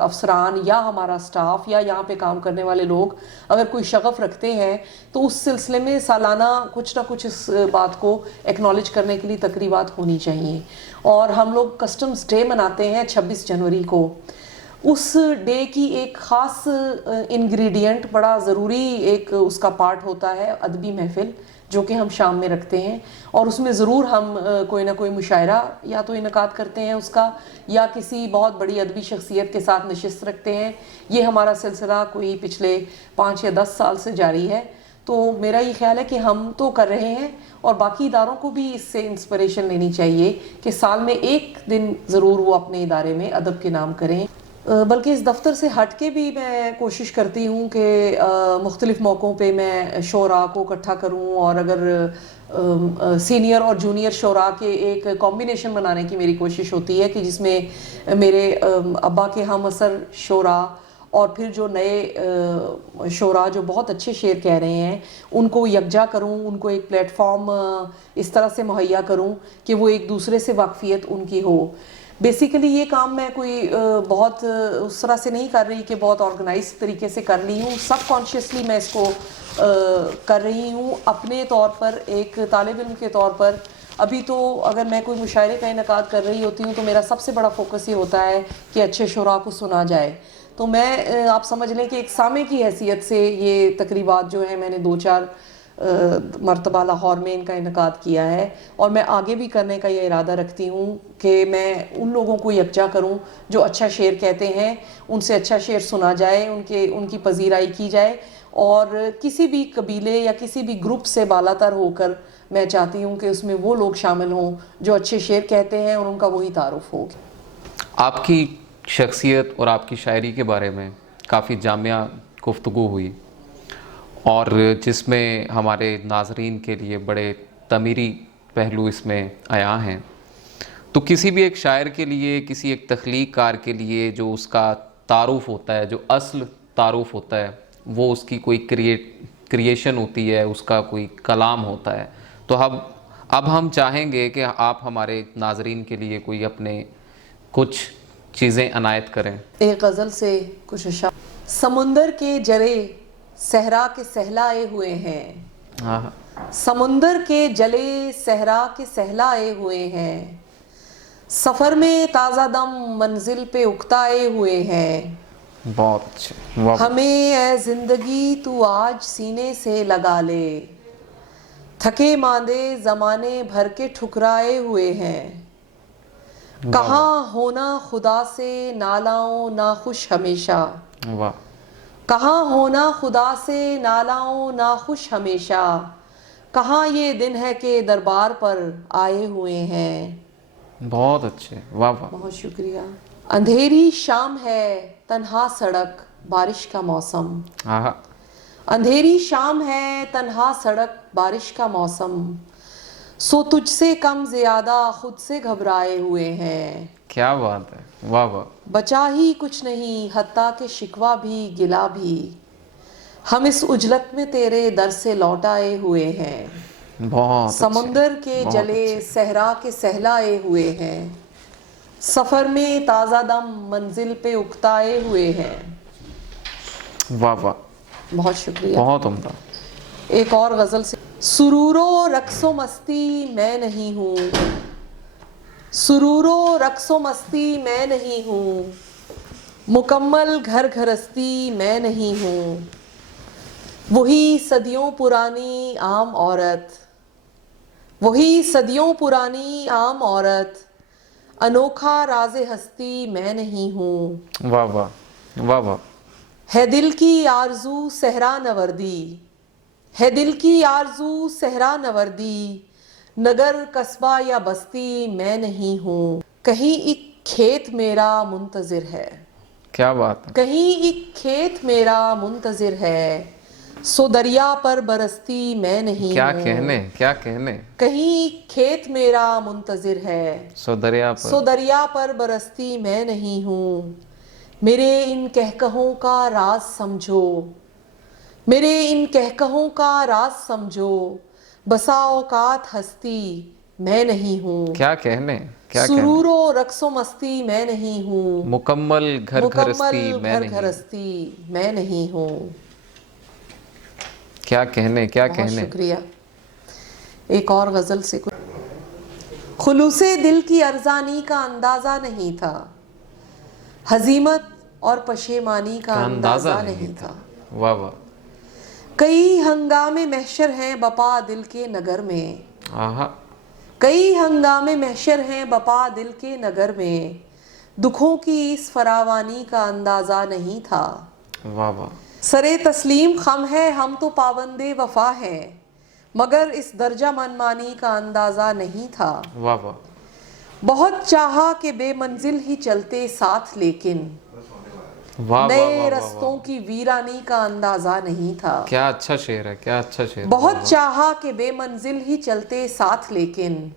افسران یا ہمارا سٹاف یا یہاں پہ کام کرنے والے لوگ اگر کوئی شغف رکھتے ہیں تو اس سلسلے میں سالانہ کچھ نہ کچھ اس بات کو ایکنالج کرنے کے لیے تقریبات ہونی چاہیے. اور ہم لوگ کسٹمز ڈے مناتے ہیں 26 جنوری کو. اس ڈے کی ایک خاص انگریڈینٹ بڑا ضروری ایک اس کا پارٹ ہوتا ہے ادبی محفل, جو کہ ہم شام میں رکھتے ہیں, اور اس میں ضرور ہم کوئی نہ کوئی مشاعرہ یا تو انعقاد کرتے ہیں اس کا, یا کسی بہت بڑی ادبی شخصیت کے ساتھ نشست رکھتے ہیں. یہ ہمارا سلسلہ کوئی پچھلے 5 یا 10 سال سے جاری ہے. تو میرا یہ خیال ہے کہ ہم تو کر رہے ہیں اور باقی اداروں کو بھی اس سے انسپریشن لینی چاہیے کہ سال میں ایک دن ضرور وہ اپنے ادارے میں ادب کے نام کریں. بلکہ اس دفتر سے ہٹ کے بھی میں کوشش کرتی ہوں کہ مختلف موقعوں پہ میں شعراء کو اکٹھا کروں، اور اگر سینئر اور جونیئر شعراء کے ایک کمبینیشن بنانے کی میری کوشش ہوتی ہے کہ جس میں میرے ابا کے ہم اثر شعراء اور پھر جو نئے شعراء جو بہت اچھے شعر کہہ رہے ہیں ان کو یکجا کروں، ان کو ایک پلیٹ فارم اس طرح سے مہیا کروں کہ وہ ایک دوسرے سے واقفیت ان کی ہو۔ بیسیکلی یہ کام میں کوئی بہت اس طرح سے نہیں کر رہی کہ بہت آرگنائز طریقے سے کر رہی ہوں، سب کانشیسلی میں اس کو کر رہی ہوں اپنے طور پر، ایک طالب علم کے طور پر۔ ابھی تو اگر میں کوئی مشاعرے کا انعقاد کر رہی ہوتی ہوں تو میرا سب سے بڑا فوکس یہ ہوتا ہے کہ اچھے شعراء کو سنا جائے۔ تو میں آپ سمجھ لیں کہ ایک سامع کی حیثیت سے یہ تقریبات جو ہیں میں نے 2-4 مرتبہ لاہور میں ان کا انعقاد کیا ہے، اور میں آگے بھی کرنے کا یہ ارادہ رکھتی ہوں کہ میں ان لوگوں کو یکجا کروں جو اچھا شعر کہتے ہیں، ان سے اچھا شعر سنا جائے، ان کی پذیرائی کی جائے، اور کسی بھی قبیلے یا کسی بھی گروپ سے بالاتر ہو کر میں چاہتی ہوں کہ اس میں وہ لوگ شامل ہوں جو اچھے شعر کہتے ہیں اور ان کا وہی تعارف ہو۔ آپ کی شخصیت اور آپ کی شاعری کے بارے میں کافی جامعہ گفتگو ہوئی، اور جس میں ہمارے ناظرین کے لیے بڑے تعمیری پہلو اس میں عیاں ہیں۔ تو کسی بھی ایک شاعر کے لیے، کسی ایک تخلیق کار کے لیے جو اس کا تعارف ہوتا ہے، جو اصل تعارف ہوتا ہے، وہ اس کی کوئی کریشن ہوتی ہے، اس کا کوئی کلام ہوتا ہے۔ تو اب ہم چاہیں گے کہ آپ ہمارے ناظرین کے لیے کوئی اپنے کچھ چیزیں عنایت کریں۔ ایک غزل سے کچھ اشعار۔ سمندر کے جرے صحرا کے سہلائے ہوئے ہیں، سمندر کے جلے صحرا کے سہلائے ہوئے ہیں، سفر میں تازہ دم منزل پہ اکتائے ہوئے ہیں، بہت اچھے، ہمیں اے زندگی تو آج سینے سے لگا لے، تھکے ماندے زمانے بھر کے ٹھکرائے ہوئے ہیں، کہاں ہونا خدا سے نالاؤں ناخوش ہمیشہ، کہاں ہونا خدا سے نالاؤں ناخوش ہمیشہ، کہاں یہ دن ہے کہ دربار پر آئے ہوئے ہیں۔ بہت اچھے، واہ واہ، بہت شکریہ۔ اندھیری شام ہے تنہا سڑک بارش کا موسم، اندھیری شام ہے تنہا سڑک بارش کا موسم، سو تجھ سے کم زیادہ خود سے گھبرائے ہوئے ہیں۔ کیا بات ہے، واہ واہ، بچا ہی کچھ نہیں حتیٰ کہ شکوہ بھی گلہ بھی، ہم اس عجلت میں تیرے در سے لوٹ آئے ہوئے ہیں۔ بہت سمندر کے جلے صحرا کے سہلائے ہوئے ہیں، سفر میں تازہ دم منزل پہ اکتائے ہوئے ہیں۔ واہ واہ، بہت شکریہ۔ بہت عمدہ۔ ایک اور غزل سے، سرور و رقص و مستی میں نہیں ہوں، سرور و رقص و مستی میں نہیں ہوں، مکمل گھر گھرستی میں نہیں ہوں، وہی صدیوں پرانی عام عورت، وہی صدیوں پرانی عام عورت، انوکھا راز ہستی میں نہیں ہوں۔ واہ واہ، واہ واہ، ہے دل کی آرزو صحرا نوردی، ہے دل کی آرزو صحرا نوردی، نگر قصبہ یا بستی میں نہیں ہوں، کہیں ایک کھیت میرا منتظر ہے، کیا بات ہے، کہیں ایک کھیت میرا منتظر ہے، سو دریا پر برستی میں نہیں کیا ہوں، کہنے، کیا کہنے، کہیں ایک کھیت میرا منتظر ہے، سو دریا پر، سو دریا پر برستی میں نہیں ہوں، میرے ان کہکہوں کا راز سمجھو، میرے ان کہکہوں کا راز سمجھو، بسا اوقات ہستی میں نہیں ہوں، کیا کہنے، کیا سرور کہنے، و رقص و مستی میں نہیں ہوں، مکمل گھر گھرستی مکمل میں گھر نہیں، گھرستی میں نہیں ہوں۔ کیا کہنے، کیا بہت کہنے، شکریہ۔ ایک اور غزل سے، خلوص دل کی ارزانی کا اندازہ نہیں تھا، ہزیمت اور پشیمانی کا اندازہ نہیں تھا، واہ واہ، کئی ہنگام محشر ہیں بپا دل کے نگر میں، آہا، کئی ہنگام محشر ہیں بپا دل کے نگر میں، دکھوں کی اس فراوانی کا اندازہ نہیں تھا، واہ واہ، سرے تسلیم خم ہے ہم تو پابند وفا ہیں، مگر اس درجہ منمانی کا اندازہ نہیں تھا، واہ واہ، بہت چاہا کہ بے منزل ہی چلتے ساتھ لیکن، واہ نئے رستوں کی ویرانی کا اندازہ نہیں تھا. کیا اچھا شعر ہے, کیا اچھا شعر. بہت چاہا کہ بے منزل ہی چلتے ساتھ, لیکن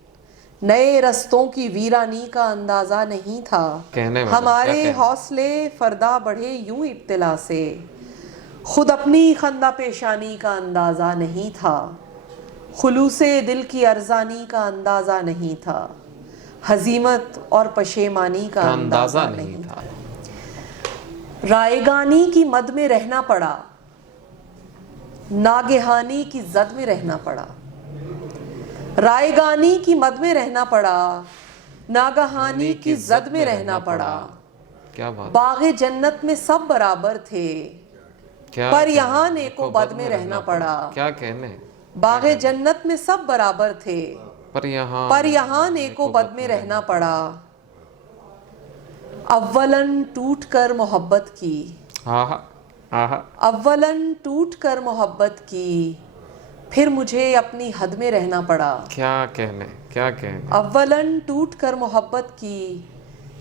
نئے رستوں کی ویرانی کا اندازہ نہیں تھا. ہمارے حوصلے فردا بڑھے یوں ابتلا سے, خود اپنی خندہ پیشانی کا اندازہ نہیں تھا. خلوص دل کی ارزانی کا اندازہ نہیں تھا. ہزیمت اور پشیمانی کا اندازہ نہیں تھا. رائگانی کی مد میں رہنا پڑا, ناگہانی کی زد میں رہنا پڑا. رائگانی کی مد میں رہنا پڑا, ناگہانی کی زد میں رہنا پڑا. کیا بات. باغ جنت میں سب برابر تھے, پر یہاں نیک و بد میں رہنا پڑا. کیا کہنے. باغ جنت میں سب برابر تھے, پر یہاں نیک و بد میں رہنا پڑا. اولن ٹوٹ کر محبت کی, اولن ٹوٹ کر محبت کی, پھر مجھے اپنی حد میں رہنا پڑا. کیا کہنے, کیا کہنے. اولن ٹوٹ کر محبت کی,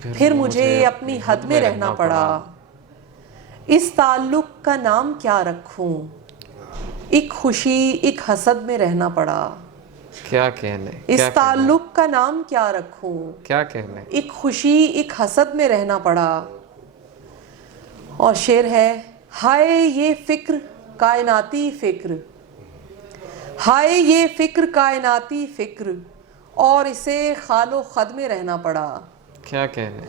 پھر مجھے اپنی حد میں رہنا پڑا. اس تعلق کا نام کیا رکھوں, ایک خوشی ایک حسد میں رہنا پڑا. کیا کہنے. اس تعلق کا نام کیا رکھوں, کیا کہنے. ایک خوشی ایک حسد میں رہنا پڑا. اور شعر ہے, ہائے یہ فکر کائناتی فکر, ہائے یہ فکر کائناتی فکر, اور اسے خال و خد میں رہنا پڑا. کیا کہنے.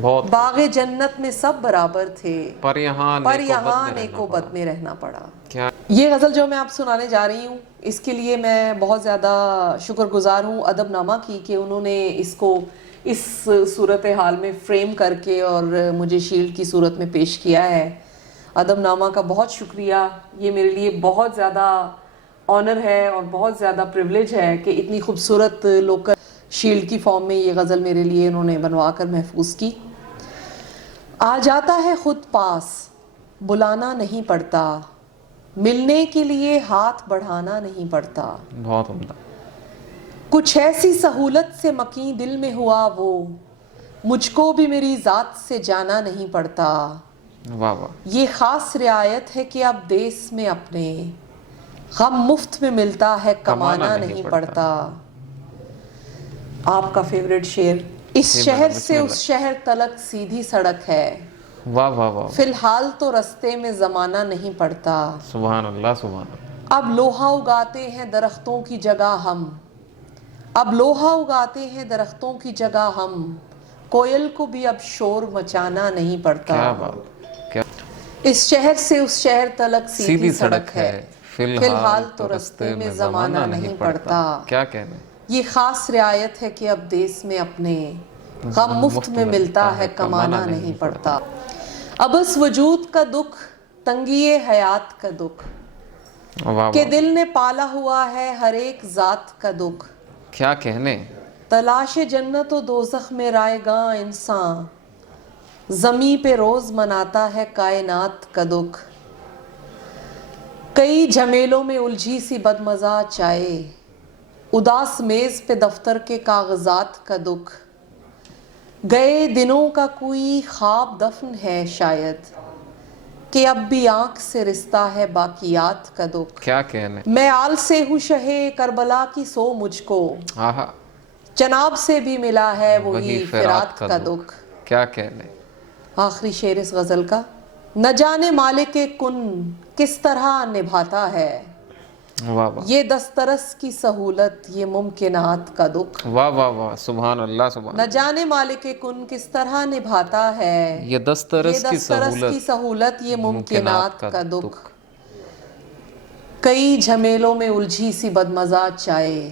بہت. باغ جنت میں سب برابر تھے, پر یہاں نیک و بد میں رہنا پڑا. کیا. یہ غزل جو میں آپ سنانے جا رہی ہوں, اس کے لیے میں بہت زیادہ شکر گزار ہوں ادب نامہ کی, کہ انہوں نے اس کو اس صورتحال میں فریم کر کے اور مجھے شیلڈ کی صورت میں پیش کیا ہے. ادب نامہ کا بہت شکریہ. یہ میرے لیے بہت زیادہ آنر ہے اور بہت زیادہ پریولیج ہے کہ اتنی خوبصورت لوکل شیلڈ کی فارم میں یہ غزل میرے لیے انہوں نے بنوا کر محفوظ کی. آ جاتا ہے خود پاس, بلانا نہیں پڑتا, ملنے کے لیے ہاتھ بڑھانا نہیں پڑتا. بہت عمدہ. کچھ ایسی سہولت سے مکیں دل میں ہوا وہ, مجھ کو بھی میری ذات سے جانا نہیں پڑتا. واہ واہ. یہ خاص رعایت ہے کہ اب دیس میں اپنے, غم مفت میں ملتا ہے کمانا نہیں پڑتا. آپ کا فیوریٹ شعر, اس شہر سے اس شہر تلک سیدھی سڑک ہے, واہ واہ واہ. فی الحال تو رستے میں زمانہ نہیں پڑتا. سبحان اللہ سبحان اللہ. اب لوہا اگاتے ہیں درختوں کی جگہ ہم, اب لوہا اگاتے ہیں درختوں کی جگہ ہم, کوئل کو بھی اب شور مچانا نہیں پڑتا. کیا بات. کیا. اس شہر سے اس شہر تلک سیدھی سڑک ہے, فی الحال تو رستے میں زمانہ نہیں پڑتا. کیا کہنے. یہ خاص رعایت ہے کہ اب دیس میں اپنے, غم مفت میں ملتا ہے کمانا نہیں پڑتا. اب اس وجود کا دکھ تنگی حیات کا دکھ, کہ دل نے پالا ہوا ہے ہر ایک ذات کا دکھ. کیا کہنے. تلاش جنت و دوزخ میں رائے گاں انسان, زمیں پہ روز مناتا ہے کائنات کا دکھ. کئی جھمیلوں میں الجھی سی بدمزہ چائے, اداس میز پہ دفتر کے کاغذات کا دکھ. گئے دنوں کا کوئی خواب دفن ہے شاید, کہ اب بھی آنکھ سے رشتہ ہے باقیات کا دکھ. کیا کہنے. میں آل سے ہوں شہے کربلا کی سو مجھ کو, جناب سے بھی ملا ہے وہی فرات کا دکھ. کیا کہنے. آخری شعر اس غزل کا, نہ جانے مالک کن کس طرح نبھاتا ہے, واہ واہ. یہ دسترس کی سہولت یہ ممکنات کا دکھ. واہ واہ واہ. سبحان اللہ سبحان. نہ جانے مالک کن کس طرح نبھاتا ہے, یہ دسترس کی سہولت یہ ممکنات کا دکھ. کئی جھمیلوں میں الجھی سی بدمزہ چائے,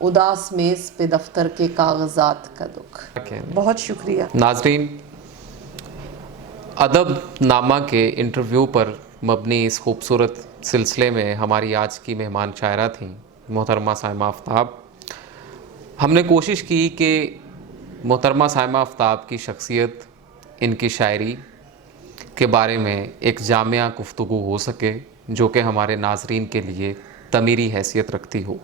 اداس میز پہ دفتر کے کاغذات کا دکھ. بہت شکریہ. ناظرین, ادب نامہ کے انٹرویو پر مبنی اس خوبصورت سلسلے میں ہماری آج کی مہمان شاعرہ تھیں محترمہ سائمہ آفتاب. ہم نے کوشش کی کہ محترمہ سائمہ آفتاب کی شخصیت, ان کی شاعری کے بارے میں ایک جامع گفتگو ہو سکے, جو کہ ہمارے ناظرین کے لیے تعمیری حیثیت رکھتی ہو.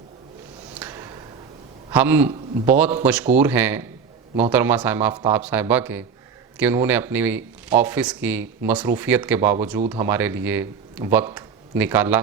ہم بہت مشکور ہیں محترمہ سائمہ آفتاب صاحبہ کے کہ انہوں نے اپنی آفس کی مصروفیت کے باوجود ہمارے لیے وقت نکالا.